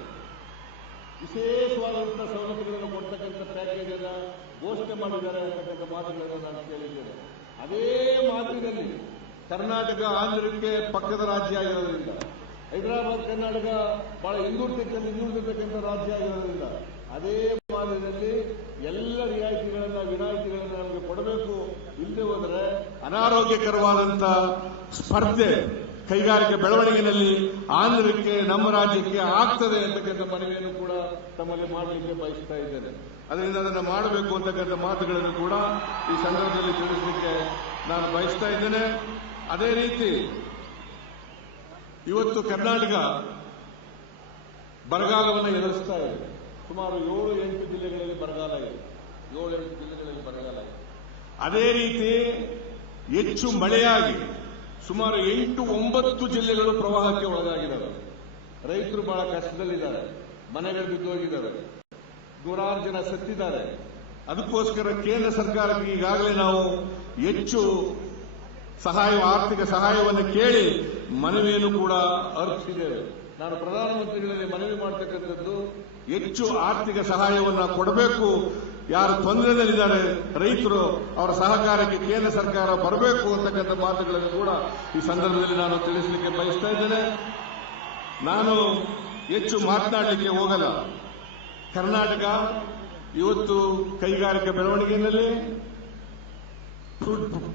ವಿಶೇಷವಾದಂತಹ ಸವಲತ್ತುಗಳನ್ನು ಕೊಡ್ತಕ್ಕಂಥ ಪ್ಯಾಕೇಜ್ ಅನ್ನು ಘೋಷಣೆ ಮಾಡಿದ್ದಾರೆ ಅಂತಕ್ಕಂಥ ಮಾತುಗಳನ್ನು ನಾನು ಕೇಳಿದ್ದೇನೆ. ಅದೇ ಮಾತಿನಲ್ಲಿ ಕರ್ನಾಟಕ ಆಂಧ್ರಕ್ಕೆ ಪಕ್ಕದ ರಾಜ್ಯ ಆಗಿರೋದ್ರಿಂದ, ಹೈದರಾಬಾದ್ ಕರ್ನಾಟಕ ಬಹಳ ಹಿಂದುಳಿದಿರ್ತಕ್ಕಂಥ ರಾಜ್ಯ ಆಗಿರೋದ್ರಿಂದ ಅದೇ ಮಾದರಿಯಲ್ಲಿ ಎಲ್ಲ ವಿನಾಯಿತಿಗಳನ್ನು ನಮಗೆ ಕೊಡಬೇಕು. ಇಲ್ಲದೆ ಹೋದರೆ ಅನಾರೋಗ್ಯಕರವಾದಂಥ ಸ್ಪರ್ಧೆ ಕೈಗಾರಿಕೆ ಬೆಳವಣಿಗೆಯಲ್ಲಿ ಆಂಧ್ರಕ್ಕೆ, ನಮ್ಮ ರಾಜ್ಯಕ್ಕೆ ಆಗ್ತದೆ ಅಂತಕ್ಕಂಥ ಮನವಿಯನ್ನು ಕೂಡ ತಮ್ಮಲ್ಲಿ ಮಾಡಲಿಕ್ಕೆ ಬಯಸ್ತಾ ಇದ್ದೇನೆ. ಅದರಿಂದ ಅದನ್ನು ಮಾಡಬೇಕು ಅಂತಕ್ಕಂಥ ಮಾತುಗಳನ್ನು ಕೂಡ ಈ ಸಂದರ್ಭದಲ್ಲಿ ತಿಳಿಸಲಿಕ್ಕೆ ನಾನು ಬಯಸ್ತಾ ಇದ್ದೇನೆ. ಅದೇ ರೀತಿ ಇವತ್ತು ಕರ್ನಾಟಕ ಬರಗಾಲವನ್ನು ಎದುರಿಸ್ತಾ ಇದೆ. ಸುಮಾರು 7-8 ಜಿಲ್ಲೆಗಳಲ್ಲಿ ಬರಗಾಲ ಇದೆ. 7-8 ಜಿಲ್ಲೆಗಳಲ್ಲಿ ಬರಗಾಲ ಇದೆ. ಅದೇ ರೀತಿ ಹೆಚ್ಚು ಮಳೆಯಾಗಿ ಸುಮಾರು 8-9 ಜಿಲ್ಲೆಗಳು ಪ್ರವಾಹಕ್ಕೆ ಒಳಗಾಗಿದ್ದಾವೆ. ರೈತರು ಬಹಳ ಕಷ್ಟದಲ್ಲಿದ್ದಾರೆ, ಮನೆಗಳು ಬಿದ್ದೋಗಿದ್ದಾರೆ, ನೂರಾರು ಜನ ಸತ್ತಿದ್ದಾರೆ. ಅದಕ್ಕೋಸ್ಕರ ಕೇಂದ್ರ ಸರ್ಕಾರಕ್ಕೆ ಈಗಾಗಲೇ ನಾವು ಹೆಚ್ಚು ಆರ್ಥಿಕ ಸಹಾಯವನ್ನು ಕೇಳಿ ಮನವಿಯನ್ನು ಕೂಡ ಅರ್ಪಿಸಿದ್ದೇವೆ. ನಾನು ಪ್ರಧಾನಮಂತ್ರಿಗಳಲ್ಲಿ ಮನವಿ ಮಾಡತಕ್ಕಂಥದ್ದು, ಹೆಚ್ಚು ಆರ್ಥಿಕ ಸಹಾಯವನ್ನು ಕೊಡಬೇಕು. ಯಾರು ತೊಂದರೆಯಲ್ಲಿದ್ದಾರೆ ರೈತರು, ಅವರ ಸಹಕಾರಕ್ಕೆ ಕೇಂದ್ರ ಸರ್ಕಾರ ಬರಬೇಕು ಅಂತಕ್ಕಂಥ ಮಾತುಗಳನ್ನು ಕೂಡ ಈ ಸಂದರ್ಭದಲ್ಲಿ ನಾನು ತಿಳಿಸಲಿಕ್ಕೆ ಬಯಸ್ತಾ ಇದ್ದೇನೆ. ನಾನು ಹೆಚ್ಚು ಮಾತನಾಡಲಿಕ್ಕೆ ಹೋಗಲ್ಲ. ಕರ್ನಾಟಕ ಇವತ್ತು ಕೈಗಾರಿಕಾ ಬೆಳವಣಿಗೆಯಲ್ಲಿ,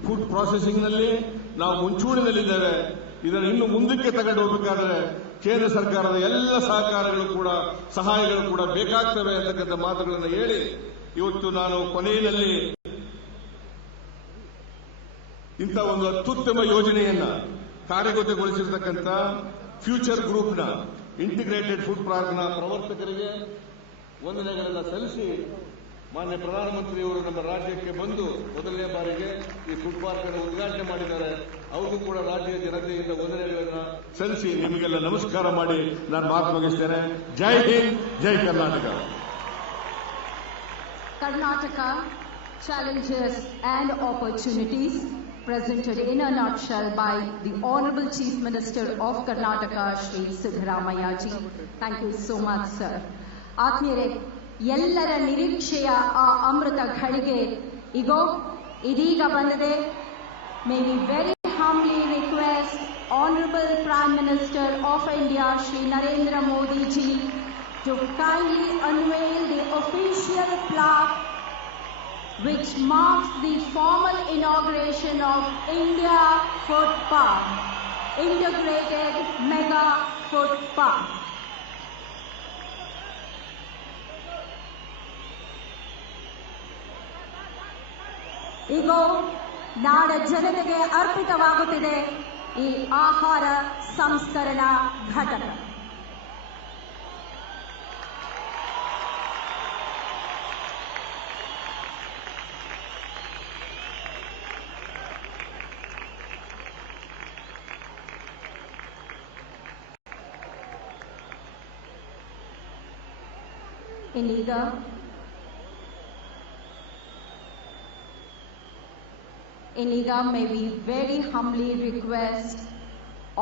ಫುಡ್ ಪ್ರಾಸೆಸಿಂಗ್ನಲ್ಲಿ ನಾವು ಮುಂಚೂಣಿನಲ್ಲಿದ್ದೇವೆ. ಇದನ್ನು ಇನ್ನು ಮುಂದಕ್ಕೆ ತಗೊಂಡು ಹೋಗಬೇಕಾದರೆ ಕೇಂದ್ರ ಸರ್ಕಾರದ ಎಲ್ಲ ಸಹಕಾರಗಳು ಕೂಡ, ಸಹಾಯಗಳು ಕೂಡ ಬೇಕಾಗ್ತವೆ ಅಂತಕ್ಕಂಥ ಮಾತುಗಳನ್ನು ಹೇಳಿ ಇವತ್ತು ನಾನು ಕೊನೆಯಲ್ಲಿ ಇಂಥ ಒಂದು ಅತ್ಯುತ್ತಮ ಯೋಜನೆಯನ್ನ ಕಾರ್ಯಗತಗೊಳಿಸಿರ್ತಕ್ಕಂಥ ಫ್ಯೂಚರ್ ಗ್ರೂಪ್ನ ಇಂಟಿಗ್ರೇಟೆಡ್ ಫುಡ್ ಪಾರ್ಕ್ನ ಪ್ರವರ್ತಕರಿಗೆ ವಂದನೆಗಳನ್ನು ಸಲ್ಲಿಸಿ, ಮಾನ್ಯ ಪ್ರಧಾನಮಂತ್ರಿಯವರು ನಮ್ಮ ರಾಜ್ಯಕ್ಕೆ ಬಂದು ಮೊದಲನೇ ಬಾರಿಗೆ ಈ ಫುಡ್ ಪಾರ್ಕ್ ಅನ್ನು ಉದ್ಘಾಟನೆ ಮಾಡಿದ್ದಾರೆ. ಅವ್ರಿಗೂ ಕೂಡ ರಾಜ್ಯದ ಜನತೆಯಿಂದ ವಂದನೆಗಳನ್ನು ಸಲ್ಲಿಸಿ ನಿಮಗೆಲ್ಲ ನಮಸ್ಕಾರ ಮಾಡಿ ನಾನು ಮಾತು ಮುಗಿಸ್ತೇನೆ. ಜೈ ಹಿಂದ್, ಜೈ Karnataka. Karnataka challenges and opportunities presented in a nutshell by the Honorable Chief Minister of Karnataka, Shri Siddaramaiah ji. Thank you so much, sir. ಆತ್ಮೀಯರೇ, ಎಲ್ಲರ ನಿರೀಕ್ಷೆಯ ಆ ಅಮೃತ ಘಳಿಗೆ ಇದೀಗ ಬಂದಿದೆ. May we very humbly request Honorable Prime Minister of India, Shri Narendra Modi ji, to kindly unveil the official plaque which marks the formal inauguration of India Food Park, Integrated Mega Food Park. ಈಗ ನಾಡ ಜನತೆಗೆ ಅರ್ಪಿತವಾಗುತ್ತಿದೆ ಈ ಆಹಾರ ಸಂಸ್ಕರಣಾ ಘಟಕ. Iniga, may we very humbly request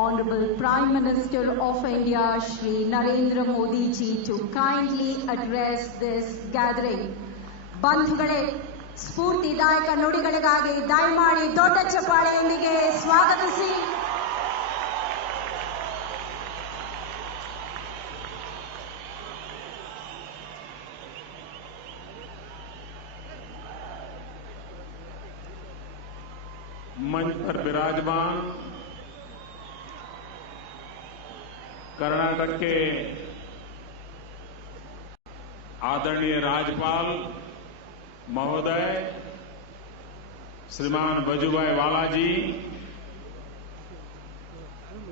Honorable Prime Minister of India, Shri Narendra Modi ji, to kindly address this gathering. ಬಂಧುಗಳೇ, ಸ್ಫೂರ್ತಿದಾಯಕ ನುಡಿಗಳಿಗಾಗಿ ದಯಮಾಡಿ ದೊಡ್ಡ ಚಪ್ಪಾಳೆಯೊಂದಿಗೆ ಸ್ವಾಗತಿಸಿ. मंच पर विराजमान कर्नाटक के आदरणीय राज्यपाल महोदय श्रीमान वजुभाई वाला जी,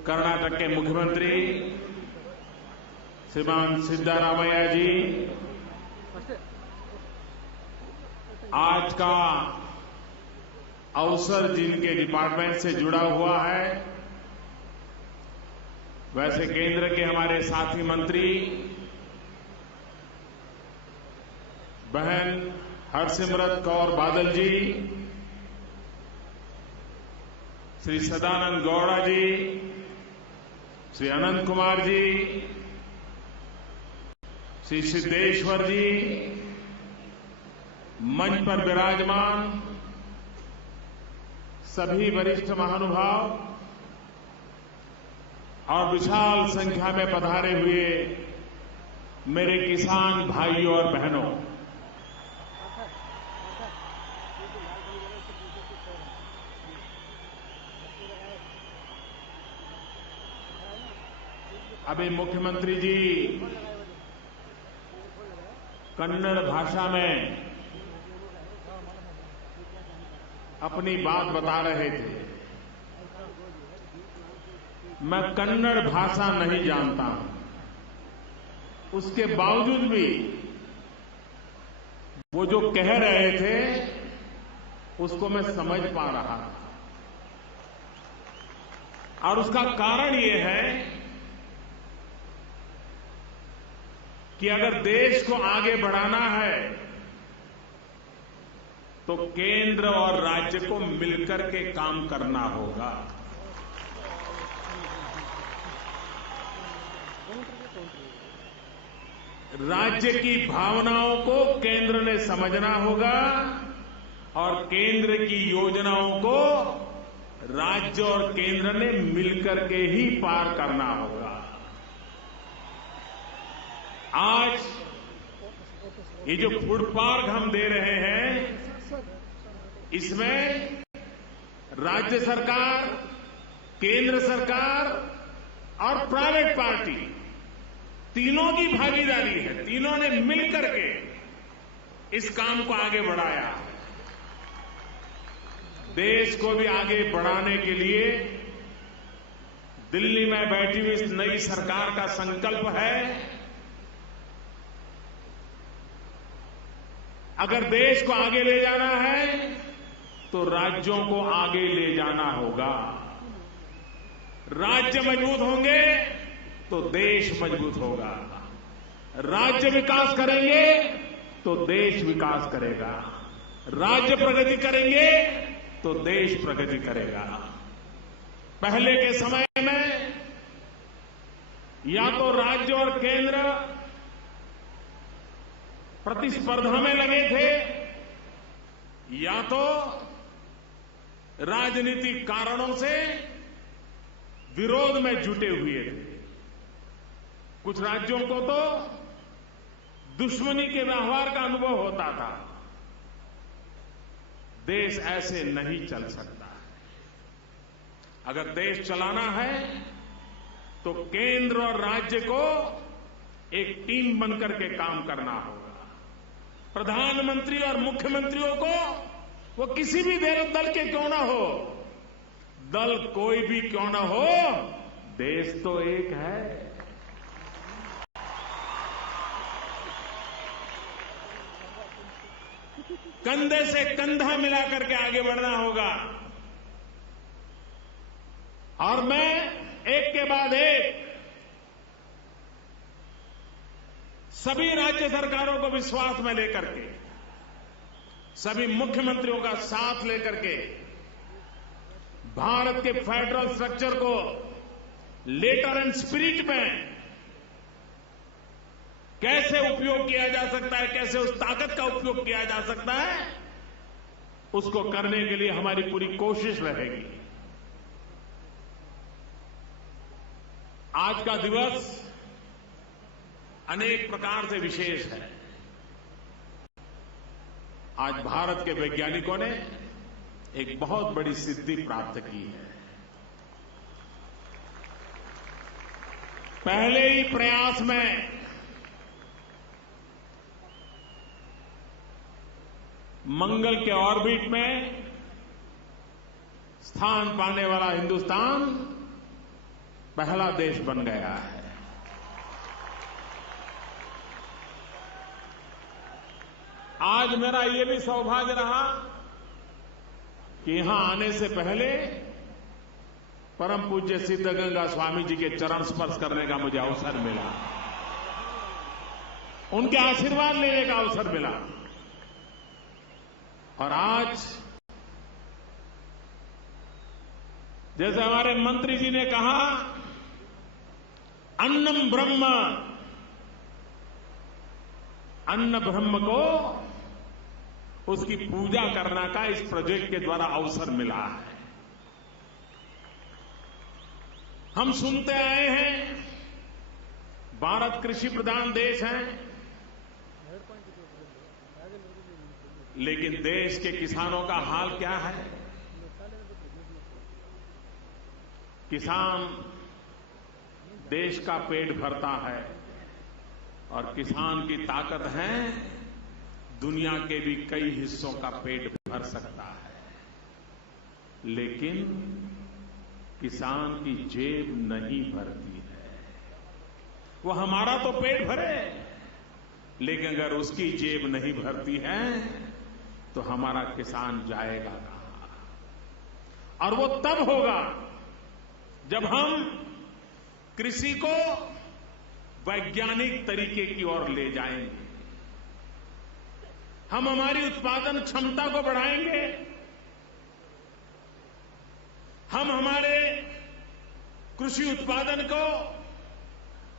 कर्नाटक के मुख्यमंत्री श्रीमान सिद्धारामैया जी, आज का अवसर जिनके डिपार्टमेंट से जुड़ा हुआ है, वैसे केंद्र के हमारे साथी मंत्री बहन हरसिमरत कौर बादल जी, श्री सदानंद गौड़ा जी, श्री अनंत कुमार जी, श्री सिद्धेश्वर जी, मंच पर विराजमान सभी वरिष्ठ महानुभाव और विशाल संख्या में पधारे हुए मेरे किसान भाइयों और बहनों, अभी मुख्यमंत्री जी कन्नड़ भाषा में अपनी बात बता रहे थे। मैं कन्नड़ भाषा नहीं जानता हूं, उसके बावजूद भी वो जो कह रहे थे उसको मैं समझ पा रहा था। और उसका कारण ये है कि अगर देश को आगे बढ़ाना है तो केंद्र और राज्य को मिलकर के काम करना होगा। राज्य की भावनाओं को केंद्र ने समझना होगा और केंद्र की योजनाओं को राज्य और केंद्र ने मिलकर के ही पार करना होगा। आज ये जो फूड पार्क हम दे रहे हैं, इसमें राज्य सरकार, केंद्र सरकार और प्राइवेट पार्टी तीनों की भागीदारी है। तीनों ने मिलकर के इस काम को आगे बढ़ाया। देश को भी आगे बढ़ाने के लिए दिल्ली में बैठी हुई इस नई सरकार का संकल्प है, अगर देश को आगे ले जाना है तो राज्यों को आगे ले जाना होगा। राज्य मजबूत होंगे तो देश मजबूत होगा। राज्य विकास करेंगे तो देश विकास करेगा। राज्य प्रगति करेंगे तो देश प्रगति करेगा। पहले के समय में या तो राज्य और केंद्र प्रतिस्पर्धा में लगे थे या तो राजनीतिक कारणों से विरोध में जुटे हुए थे। कुछ राज्यों को तो दुश्मनी के व्यवहार का अनुभव होता था। देश ऐसे नहीं चल सकता। अगर देश चलाना है तो केंद्र और राज्य को एक टीम बनकर के काम करना होगा। प्रधानमंत्री और मुख्यमंत्रियों को वो किसी भी दल के क्यों ना हो, दल कोई भी क्यों ना हो, देश तो एक है। कंधे से कंधा मिलाकर के आगे बढ़ना होगा। और मैं एक के बाद एक सभी राज्य सरकारों को विश्वास में लेकर के, सभी मुख्यमंत्रियों का साथ लेकर के भारत के फेडरल स्ट्रक्चर को लेटर एंड स्पिरिट में कैसे उपयोग किया जा सकता है, कैसे उस ताकत का उपयोग किया जा सकता है, उसको करने के लिए हमारी पूरी कोशिश रहेगी। आज का दिवस अनेक प्रकार से विशेष है। आज भारत के वैज्ञानिकों ने एक बहुत बड़ी सिद्धि प्राप्त की है। पहले ही प्रयास में मंगल के ऑर्बिट में स्थान पाने वाला हिंदुस्तान पहला देश बन गया है। आज मेरा ये भी सौभाग्य रहा कि यहां आने से पहले परम पूज्य सिद्धगंगा स्वामी जी के चरण स्पर्श करने का मुझे अवसर मिला, उनके आशीर्वाद लेने का अवसर मिला। और आज जैसे हमारे मंत्री जी ने कहा, अन्नम ब्रह्म, अन्न ब्रह्म को उसकी पूजा करना का इस प्रोजेक्ट के द्वारा अवसर मिला है। हम सुनते आए हैं भारत कृषि प्रधान देश है, लेकिन देश के किसानों का हाल क्या है? किसान देश का पेट भरता है और किसान की ताकत है दुनिया के भी कई हिस्सों का पेट भर सकता है, लेकिन किसान की जेब नहीं भरती है। वो हमारा तो पेट भरे, लेकिन अगर उसकी जेब नहीं भरती है तो हमारा किसान जाएगा कहां? और वो तब होगा जब हम कृषि को वैज्ञानिक तरीके की ओर ले जाएंगे, हम हमारी उत्पादन क्षमता को बढ़ाएंगे, हम हमारे कृषि उत्पादन को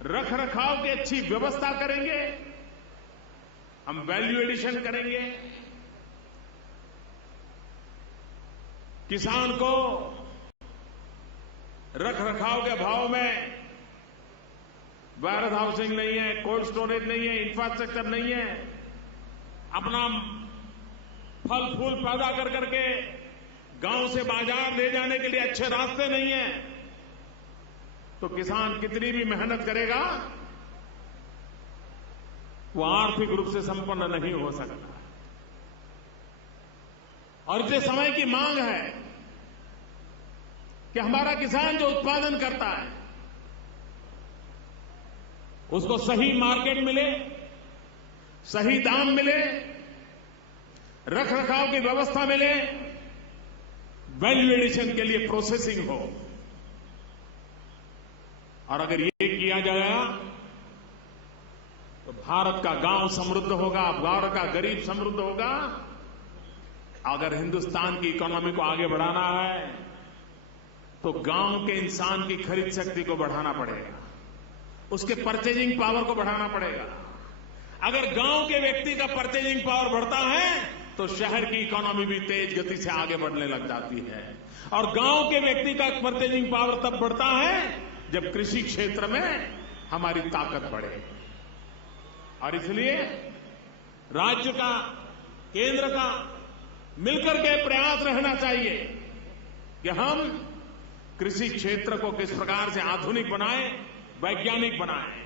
रख रखाव की अच्छी व्यवस्था करेंगे, हम वैल्यू एडिशन करेंगे, किसान को रख रखाव के भाव में वेयर हाउसिंग नहीं है, कोल्ड स्टोरेज नहीं है, इंफ्रास्ट्रक्चर नहीं है, अपना फल फूल पैदा कर करके गांव से बाजार ले जाने के लिए अच्छे रास्ते नहीं है, तो किसान कितनी भी मेहनत करेगा वो आर्थिक रूप से संपन्न नहीं हो सकता। और इसलिए समय की मांग है कि हमारा किसान जो उत्पादन करता है उसको सही मार्केट मिले, सही दाम मिले, रख रखाव की व्यवस्था मिले, वैल्यू एडिशन के लिए प्रोसेसिंग हो। और अगर ये किया जाएगा तो भारत का गांव समृद्ध होगा, भारत का गरीब समृद्ध होगा। अगर हिंदुस्तान की इकोनॉमी को आगे बढ़ाना है तो गांव के इंसान की खरीद शक्ति को बढ़ाना पड़ेगा, उसके परचेजिंग पावर को बढ़ाना पड़ेगा। अगर गांव के व्यक्ति का परचेजिंग पावर बढ़ता है तो शहर की इकोनॉमी भी तेज गति से आगे बढ़ने लग जाती है। और गांव के व्यक्ति का परचेजिंग पावर तब बढ़ता है जब कृषि क्षेत्र में हमारी ताकत बढ़े। और इसलिए राज्य का, केंद्र का मिलकर के प्रयास रहना चाहिए कि हम कृषि क्षेत्र को किस प्रकार से आधुनिक बनाएं, वैज्ञानिक बनाएं।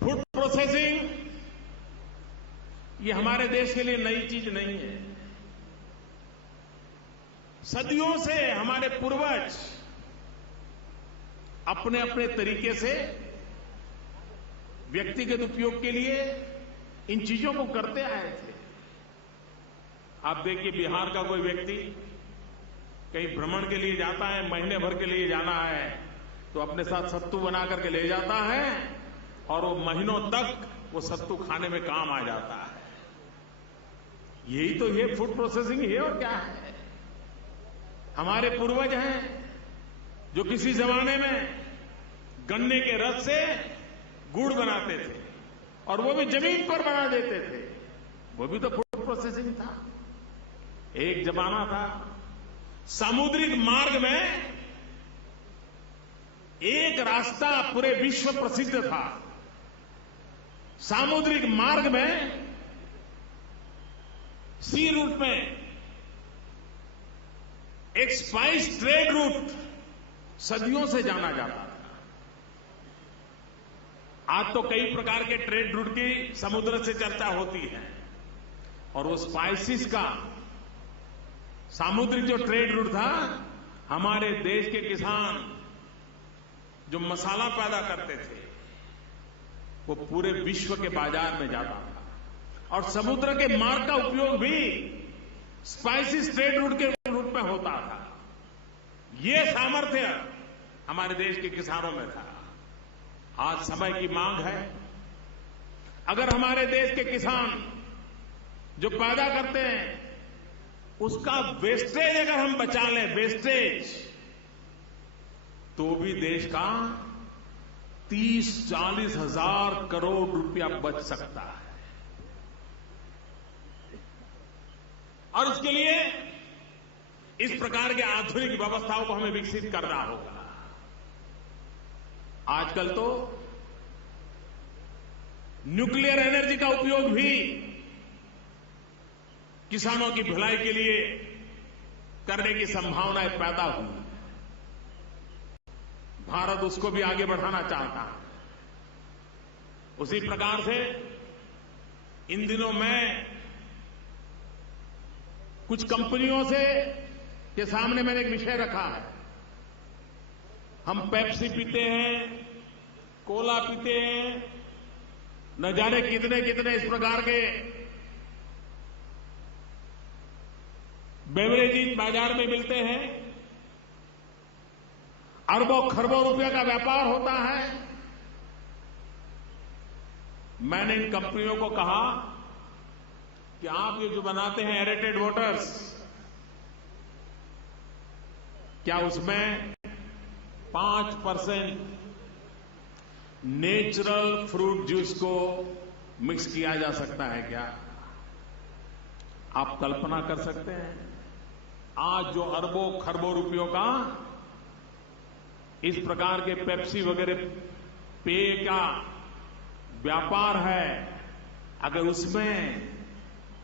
फूड प्रोसेसिंग ये हमारे देश के लिए नई चीज नहीं है। सदियों से हमारे पूर्वज अपने अपने तरीके से व्यक्तिगत उपयोग के लिए इन चीजों को करते आए थे। आप देखिए, बिहार का कोई व्यक्ति कहीं भ्रमण के लिए जाता है, महीने भर के लिए जाना है, तो अपने साथ सत्तू बना करके ले जाता है और वो महीनों तक वो सत्तू खाने में काम आ जाता है। यही तो ये फूड प्रोसेसिंग है और क्या है। हमारे पूर्वज हैं जो किसी जमाने में गन्ने के रस से गुड़ बनाते थे और वो भी जमीन पर बना देते थे, वो भी तो फूड प्रोसेसिंग था। एक जमाना था सामुद्रिक मार्ग में एक रास्ता पूरे विश्व प्रसिद्ध था। सामुद्रिक मार्ग में, सी रूट में एक स्पाइस ट्रेड रूट सदियों से जाना जाता था। आज तो कई प्रकार के ट्रेड रूट की समुद्र से चर्चा होती है और वो स्पाइसिस का सामुद्रिक जो ट्रेड रूट था, हमारे देश के किसान जो मसाला पैदा करते थे वो पूरे विश्व के बाजार में जाता था। और समुद्र के मार्ग का उपयोग भी स्पाइसिस ट्रेड रूट के रूप में होता था। ये सामर्थ्य हमारे देश के किसानों में था। आज समय की मांग है, अगर हमारे देश के किसान जो पैदा करते हैं उसका वेस्टेज अगर हम बचा लें, वेस्टेज, तो भी देश का 30-40 हजार करोड़ रुपया बच सकता है। और इसके लिए इस प्रकार के आधुनिक व्यवस्थाओं को हमें विकसित करना होगा। आजकल तो न्यूक्लियर एनर्जी का उपयोग भी किसानों की भलाई के लिए करने की संभावनाएं पैदा हुई। भारत उसको भी आगे बढ़ाना चाहता है। उसी प्रकार से इन दिनों में कुछ कंपनियों से के सामने मैंने एक विषय रखा है। हम पेप्सी पीते हैं, कोला पीते हैं, न जाने कितने कितने इस प्रकार के बेवरेजेस बाजार में मिलते हैं। अरबों खरबों रुपए का व्यापार होता है। मैंने इन कंपनियों को कहा कि आप ये जो बनाते हैं एरेटेड वाटर्स, क्या उसमें 5% नेचुरल फ्रूट जूस को मिक्स किया जा सकता है क्या? आप कल्पना कर सकते हैं आज जो अरबों खरबों रुपयों का इस प्रकार के पेप्सी वगैरह पेय का व्यापार है, अगर उसमें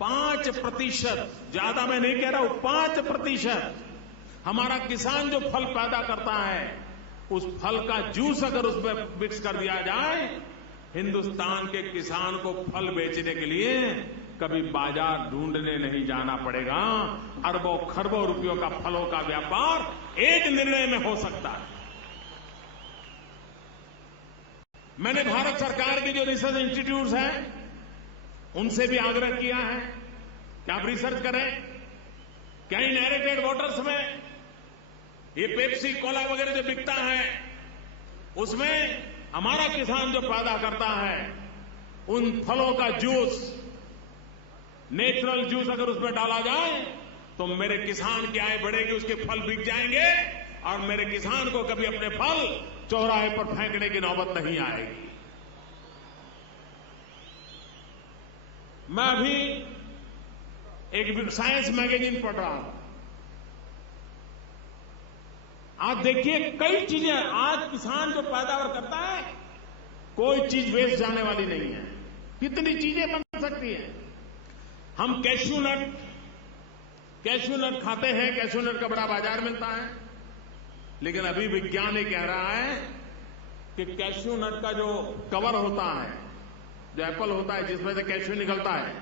5%, ज्यादा मैं नहीं कह रहा हूं, 5% हमारा किसान जो फल पैदा करता है उस फल का जूस अगर उसमें मिक्स कर दिया जाए, हिंदुस्तान के किसान को फल बेचने के लिए कभी बाजार ढूंढने नहीं जाना पड़ेगा। अरबों खरबों रुपयों का फलों का व्यापार एक निर्णय में हो सकता है। मैंने भारत सरकार के जो रिसर्च इंस्टीट्यूट्स हैं उनसे भी आग्रह किया है कि आप रिसर्च करें, क्या इन एरेटेड वाटर्स में ये पेप्सी कोला वगैरह जो बिकता है उसमें हमारा किसान जो पैदा करता है उन फलों का जूस, नेचुरल जूस अगर उसमें डाला जाए तो मेरे किसान की आय बढ़ेगी, उसके फल बिक जाएंगे और मेरे किसान को कभी अपने फल चौराहे पर फेंकने की नौबत नहीं आएगी। मैं अभी एक साइंस मैगजीन पढ़ रहा हूं। आज देखिए कई चीजें, आज किसान जो पैदावार करता है कोई चीज वेस्ट जाने वाली नहीं है, कितनी चीजें बन सकती हैं। हम कैश्यू नट खाते हैं, कैश्यू नट का बड़ा बाजार मिलता है, लेकिन अभी विज्ञान ये कह रहा है कि कैश्यू नट का जो कवर होता है, जो एप्पल होता है जिसमें से कैश्यू निकलता है,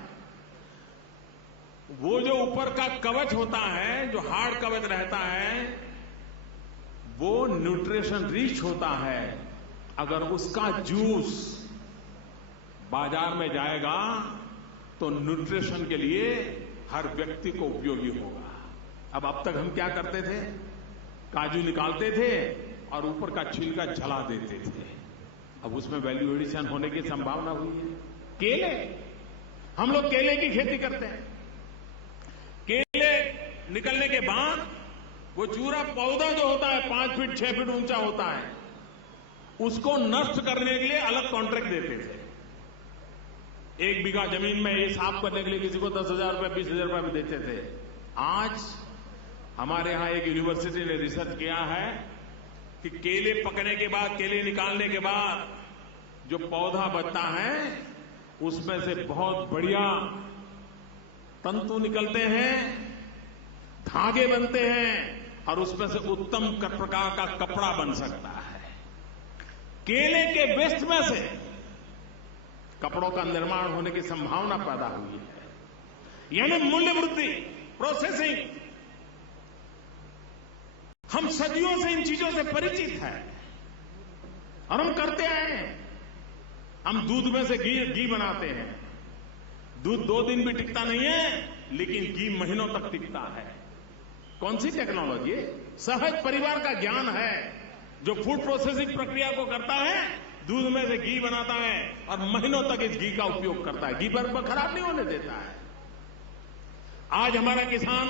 वो जो ऊपर का कवच होता है, जो हार्ड कवच रहता है, वो न्यूट्रिशन रिच होता है। अगर उसका जूस बाजार में जाएगा तो न्यूट्रिशन के लिए हर व्यक्ति को उपयोगी होगा। अब तक हम क्या करते थे, काजू निकालते थे और ऊपर का छिलका जला देते थे। अब उसमें वैल्यू एडिशन होने की संभावना हुई है। केले, हम लोग केले की खेती करते हैं, केले निकलने के बाद वो चूरा पौधा जो होता है 5 फीट 6 फीट ऊंचा होता है, उसको नष्ट करने के लिए अलग कॉन्ट्रैक्ट देते थे। 1 बीघा जमीन में ये साफ करने के लिए किसी को 10,000 रुपए 20,000 रुपए भी देते थे। आज हमारे यहां एक यूनिवर्सिटी ने रिसर्च किया है कि केले पकने के बाद, केले निकालने के बाद जो पौधा बचता है उसमें से बहुत बढ़िया तंतु निकलते हैं, धागे बनते हैं और उसमें से उत्तम प्रकार का कपड़ा बन सकता है। केले के वेस्ट में से कपड़ों का निर्माण होने की संभावना पैदा हुई है। यानी मूल्य वृद्धि, प्रोसेसिंग, हम सदियों से इन चीजों से परिचित हैं और हम करते आए हैं। हम दूध में से घी बनाते हैं। दूध 2 दिन भी टिकता नहीं है, लेकिन घी महीनों तक टिकता है। कौन सी टेक्नोलॉजी? सहज परिवार का ज्ञान है जो फूड प्रोसेसिंग प्रक्रिया को करता है, दूध में से घी बनाता है और महीनों तक इस घी का उपयोग करता है, घी पर खराब नहीं होने देता है। आज हमारा किसान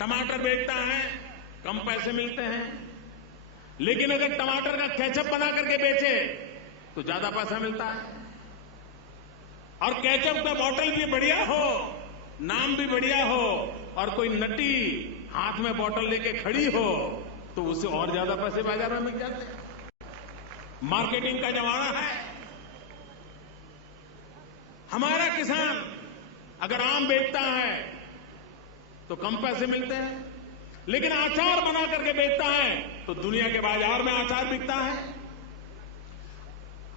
टमाटर बेचता है, कम पैसे मिलते हैं, लेकिन अगर टमाटर का केचप बना करके बेचे तो ज्यादा पैसा मिलता है। और केचप का बॉटल भी बढ़िया हो, नाम भी बढ़िया हो और कोई नटी हाथ में बॉटल लेके खड़ी हो तो उससे और ज्यादा पैसे बाजार में मिल जाते हैं। मार्केटिंग का जमाना है। हमारा किसान अगर आम बेचता है तो कम पैसे मिलते हैं, लेकिन अचार बना करके बेचता है तो दुनिया के बाजार में अचार बिकता है।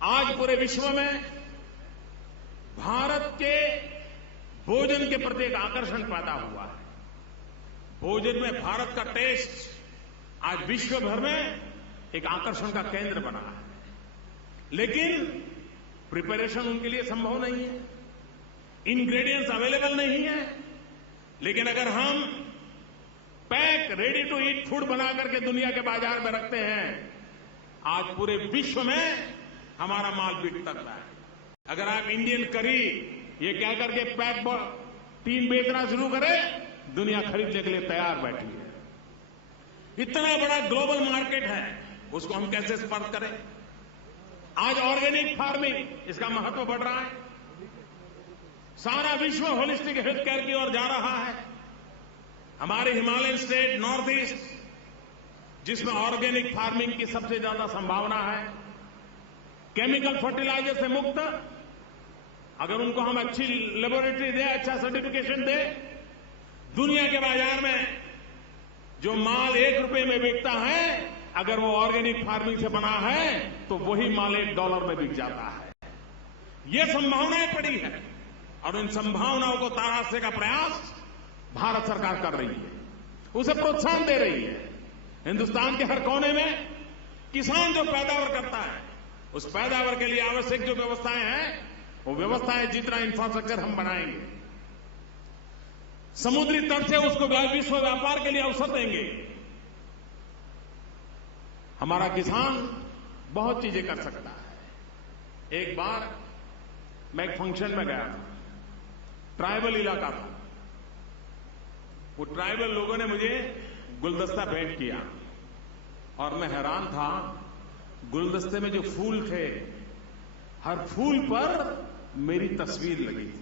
आज पूरे विश्व में भारत के भोजन के प्रति एक आकर्षण पैदा हुआ है। भोजन में भारत का टेस्ट आज विश्व भर में एक आकर्षण का केंद्र बना है। लेकिन प्रिपरेशन उनके लिए संभव नहीं है, इंग्रेडिएंट्स अवेलेबल नहीं है। लेकिन अगर हम pack ready to eat food बना करके दुनिया के बाजार में रखते हैं, आज पूरे विश्व में हमारा माल बिक सकता है। अगर आप इंडियन करी ये कह करके पैक टीन बेचना शुरू करें, दुनिया खरीदने के लिए तैयार बैठी है। इतना बड़ा ग्लोबल मार्केट है, उसको हम कैसे स्पर्श करें? आज ऑर्गेनिक फार्मिंग इसका महत्व बढ़ रहा है। सारा विश्व होलिस्टिक हेल्थ केयर की ओर जा रहा है। हमारे हिमालयन स्टेट नॉर्थ ईस्ट, जिसमें ऑर्गेनिक फार्मिंग की सबसे ज्यादा संभावना है, केमिकल फर्टिलाइजर से मुक्त, अगर उनको हम अच्छी लेबोरेटरी दे, अच्छा सर्टिफिकेशन दे, दुनिया के बाजार में जो माल ₹1 में बिकता है, अगर वो ऑर्गेनिक फार्मिंग से बना है तो वही माल $1 में बिक जाता है। ये संभावनाएं पड़ी है और इन संभावनाओं को तराशने का प्रयास भारत सरकार कर रही है, उसे प्रोत्साहन दे रही है। हिंदुस्तान के हर कोने में किसान जो पैदावार करता है, उस पैदावार के लिए आवश्यक जो व्यवस्थाएं हैं, वो व्यवस्थाएं जितना इंफ्रास्ट्रक्चर हम बनाएंगे, समुद्री तट से उसको विश्व व्यापार के लिए अवसर देंगे। हमारा किसान बहुत चीजें कर सकता है। एक बार मैं एक फंक्शन में गया था, ट्राइबल इलाका था। वो ट्राइबल लोगों ने मुझे गुलदस्ता भेंट किया और मैं हैरान था। गुलदस्ते में जो फूल थे, हर फूल पर मेरी तस्वीर लगी थी।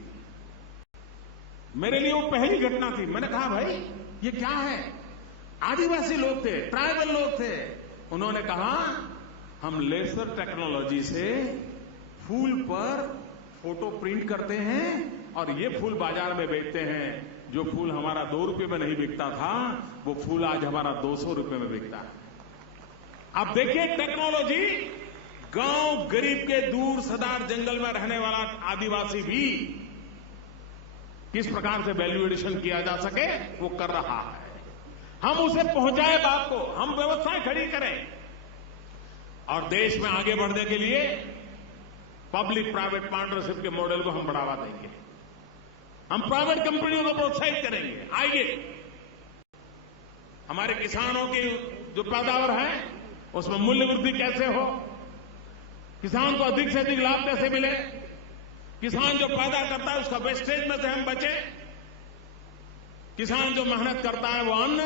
मेरे लिए वो पहली घटना थी। मैंने कहा, भाई ये क्या है? आदिवासी लोग थे, ट्राइबल लोग थे। उन्होंने कहा, हम लेजर टेक्नोलॉजी से फूल पर फोटो प्रिंट करते हैं और ये फूल बाजार में बेचते हैं। जो फूल हमारा ₹2 में नहीं बिकता था, वो फूल आज हमारा ₹200 में बिकता है। अब देखिए टेक्नोलॉजी, गांव गरीब के दूर सदार जंगल में रहने वाला आदिवासी भी किस प्रकार से वैल्यू एडिशन किया जा सके वो कर रहा है। हम उसे पहुंचाए बात को, हम व्यवस्थाएं खड़ी करें और देश में आगे बढ़ने के लिए पब्लिक प्राइवेट पार्टनरशिप के मॉडल को हम बढ़ावा देंगे। हम प्राइवेट कंपनियों को प्रोत्साहित करेंगे। आइए, हमारे किसानों की जो पैदावार है उसमें मूल्य वृद्धि कैसे हो, किसान को अधिक से अधिक लाभ कैसे मिले, किसान जो पैदा करता है उसका वेस्टेज में से हम बचे, किसान जो मेहनत करता है वो अन्न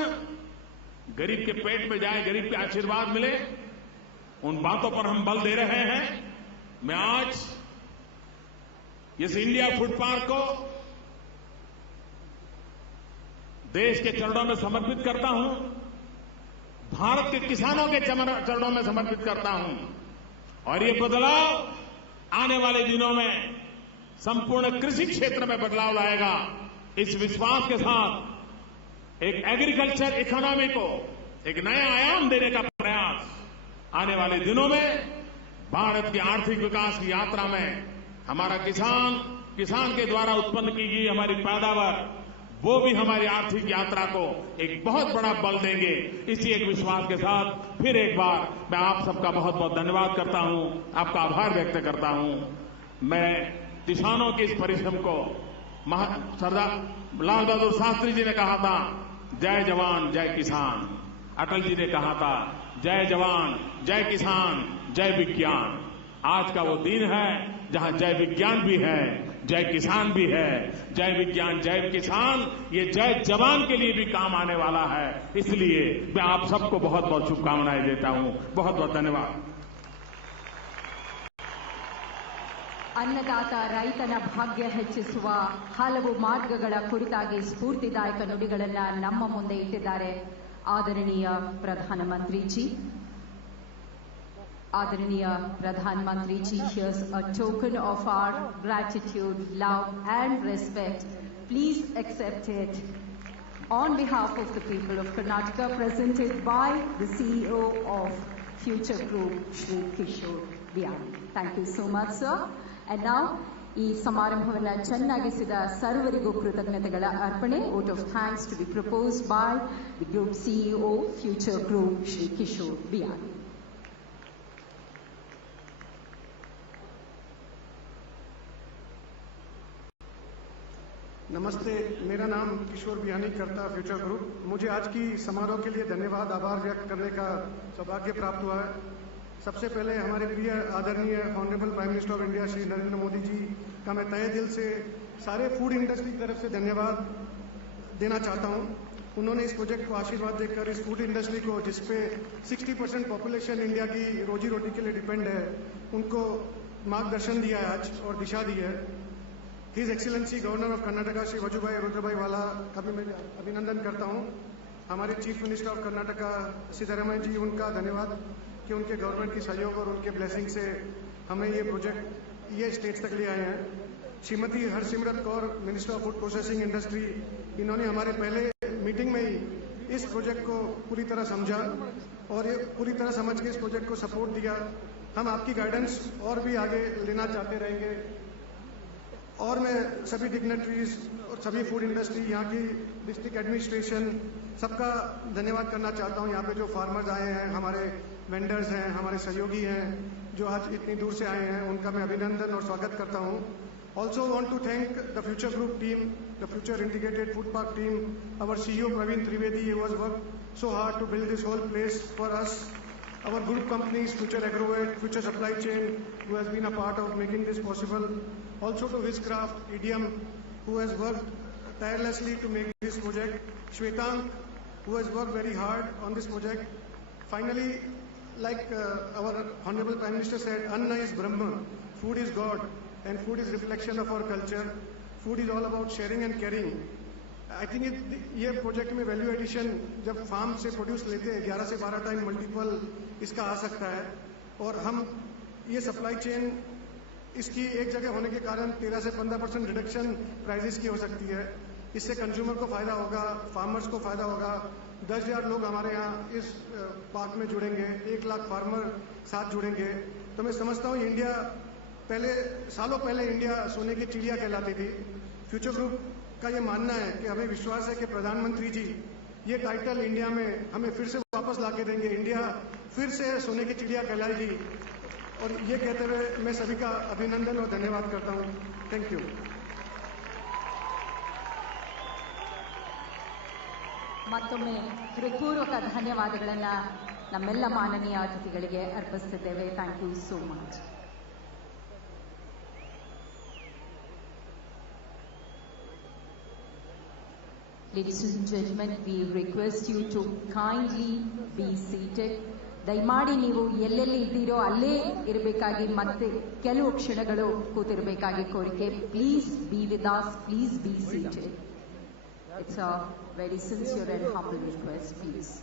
गरीब के पेट में जाए, गरीब के आशीर्वाद मिले, उन बातों पर हम बल दे रहे हैं। मैं आज इस इंडिया फूड पार्क को देश के चरणों में समर्पित करता हूं, भारत के किसानों के चरणों में समर्पित करता हूं और ये बदलाव आने वाले दिनों में संपूर्ण कृषि क्षेत्र में बदलाव लाएगा। इस विश्वास के साथ एक एग्रीकल्चर इकोनॉमी को एक नया आयाम देने का प्रयास आने वाले दिनों में भारत की आर्थिक विकास की यात्रा में हमारा किसान के द्वारा उत्पन्न की गई हमारी पैदावार, वो भी हमारी आर्थिक यात्रा को एक बहुत बड़ा बल देंगे। इसी एक विश्वास के साथ फिर एक बार मैं आप सबका बहुत बहुत धन्यवाद करता हूं, आपका आभार व्यक्त करता हूं। मैं किसानों के इस परिश्रम को सरदार लाल बहादुर शास्त्री जी ने कहा था, जय जवान जय किसान। अटल जी ने कहा था, जय जवान जय किसान जय विज्ञान। आज का वो दिन है जहां जय विज्ञान भी है, जय किसान भी है। जय विज्ञान जय किसान, ये जय जवान के लिए भी काम आने वाला है। इसलिए मैं आप सबको बहुत बहुत शुभकामनाएं देता हूं। बहुत बहुत धन्यवाद। ಅನ್ನದಾತ ರೈತನ ಭಾಗ್ಯ ಹೆಚ್ಚಿಸುವ ಹಲವು ಮಾರ್ಗಗಳ ಕುರಿತಾಗಿ ಸ್ಫೂರ್ತಿದಾಯಕ ನುಡಿಗಳನ್ನ ನಮ್ಮ ಮುಂದೆ ಇಟ್ಟಿದ್ದಾರೆ ಆದರಣೀಯ ಪ್ರಧಾನಮಂತ್ರಿ G. Adaraniya Pradhan Mantri ji, here's a token of our gratitude, love and respect. Please accept it on behalf of the people of Karnataka, presented by the CEO of Future Group, Shri Kishore Biyani. Thank you so much, sir. And now, ಈ ಸಮಾರಂಭವನ್ನು ಚೆನ್ನಾಗಿಸಿದ ಸರ್ವರಿಗೂ ಕೃತಜ್ಞತೆಗಳ ಅರ್ಪಣೆ. Vote of thanks to be proposed by the Group CEO, Future Group, Shri Kishore Biyani. नमस्ते, मेरा नाम किशोर बिहानी करता future group. मुझे आज की समारोह के लिए धन्यवाद आभार व्यक्त करने का सौभाग्य प्राप्त हुआ है। सबसे पहले हमारे प्रिय आदरणीय honourable prime minister of India Shri Narendra Modi ji का मैं तहे दिल से सारे फूड इंडस्ट्री की तरफ से धन्यवाद देना चाहता हूं। उन्होंने इस प्रोजेक्ट को आशीर्वाद देकर इस फूड इंडस्ट्री को, जिसपे 60% पॉपुलेशन इंडिया की रोजी रोटी के लिए डिपेंड है, उनको मार्गदर्शन दिया है आज और दिशा दी है। His excellency governor of Karnataka Shri Vajubhai Rudrabhai Vala का भी मैं अभिनंदन करता हूं। हमारे chief minister of Karnataka Siddaramaiah ji, उनका धन्यवाद कि उनके गवर्नमेंट की सहयोग और उनके ब्लेसिंग से हमें ये प्रोजेक्ट ये स्टेज तक ले आए हैं। Shrimati Harsimrat Kaur, minister of food processing industry, इन्होंने हमारे पहले मीटिंग में ही इस प्रोजेक्ट को पूरी तरह समझा और ये पूरी तरह समझ के इस प्रोजेक्ट को सपोर्ट दिया। हम आपकी गाइडेंस और भी आगे लेना चाहते रहेंगे। और मैं सभी डिग्नेटरीज और सभी फूड इंडस्ट्री, यहाँ की डिस्ट्रिक्ट एडमिनिस्ट्रेशन, सबका धन्यवाद करना चाहता हूँ। यहाँ पे जो फार्मर्स आए हैं, हमारे वेंडर्स हैं, हमारे सहयोगी हैं जो आज इतनी दूर से आए हैं, उनका मैं अभिनंदन और स्वागत करता हूँ। Also want to thank the Future Group team, the Future Integrated Food Park team, our CEO Praveen Trivedi, who has worked so hard to build this whole place for us. Our group companies, Future Agrovet, Future Supply Chain, who has been a part of making this possible. Also to Wizcraft, Idiom, who has worked tirelessly to make this project. Shwetank, who has worked very hard on this project. Finally, like our Honorable Prime Minister said, Anna is Brahma, food is God. And food is reflection of our culture. Food is all about sharing and caring. I think ये project में value addition जब farm से produce लेते हैं 11 से 12 time multiple इसका आ सकता है। और हम ये सप्लाई चेन इसकी एक जगह होने के कारण 13 से 15% रिडक्शन प्राइसेस की हो सकती है। इससे कंज्यूमर को फायदा होगा, फार्मर्स को फायदा होगा। 10,000 लोग हमारे यहाँ इस पार्क में जुड़ेंगे, 1 लाख फार्मर साथ जुड़ेंगे। तो मैं समझता हूँ इंडिया सालों पहले इंडिया सोने की चिड़िया कहलाती थी। फ्यूचर ग्रुप का ये मानना है कि हमें विश्वास है कि प्रधानमंत्री जी ये टाइटल इंडिया में हमें फिर से वापस लाके देंगे। इंडिया फिर से सोने की चिड़िया कहलाएगी। और ये कहते हुए मैं सभी का अभिनंदन और धन्यवाद करता हूँ। Thank you. ಮತ್ತೊಮ್ಮೆ ಹೃತ್ಪೂರ್ವಕ ಧನ್ಯವಾದಗಳನ್ನು ನಮ್ಮೆಲ್ಲ ಮಾನನೀಯ ಅತಿಥಿಗಳಿಗೆ ಅರ್ಪಿಸುತ್ತಿದ್ದೇವೆ. Thank you so much. Ladies and gentlemen, we request you to kindly be seated. ದಯಮಾಡಿ ನೀವು ಎಲ್ಲೆಲ್ಲಿ ಇದ್ದೀರೋ ಅಲ್ಲೇ ಇರಬೇಕಾಗಿ ಮತ್ತೆ ಕೆಲವು ಕ್ಷಣಗಳು ಕೂತಿರಬೇಕಾಗಿ ಕೋರಿಕೆ. Please be with us, please be seated. It's a very sincere and humble request, please.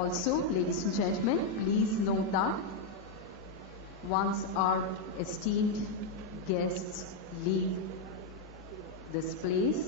Also, ladies and gentlemen, please note that once our esteemed guests leave this place,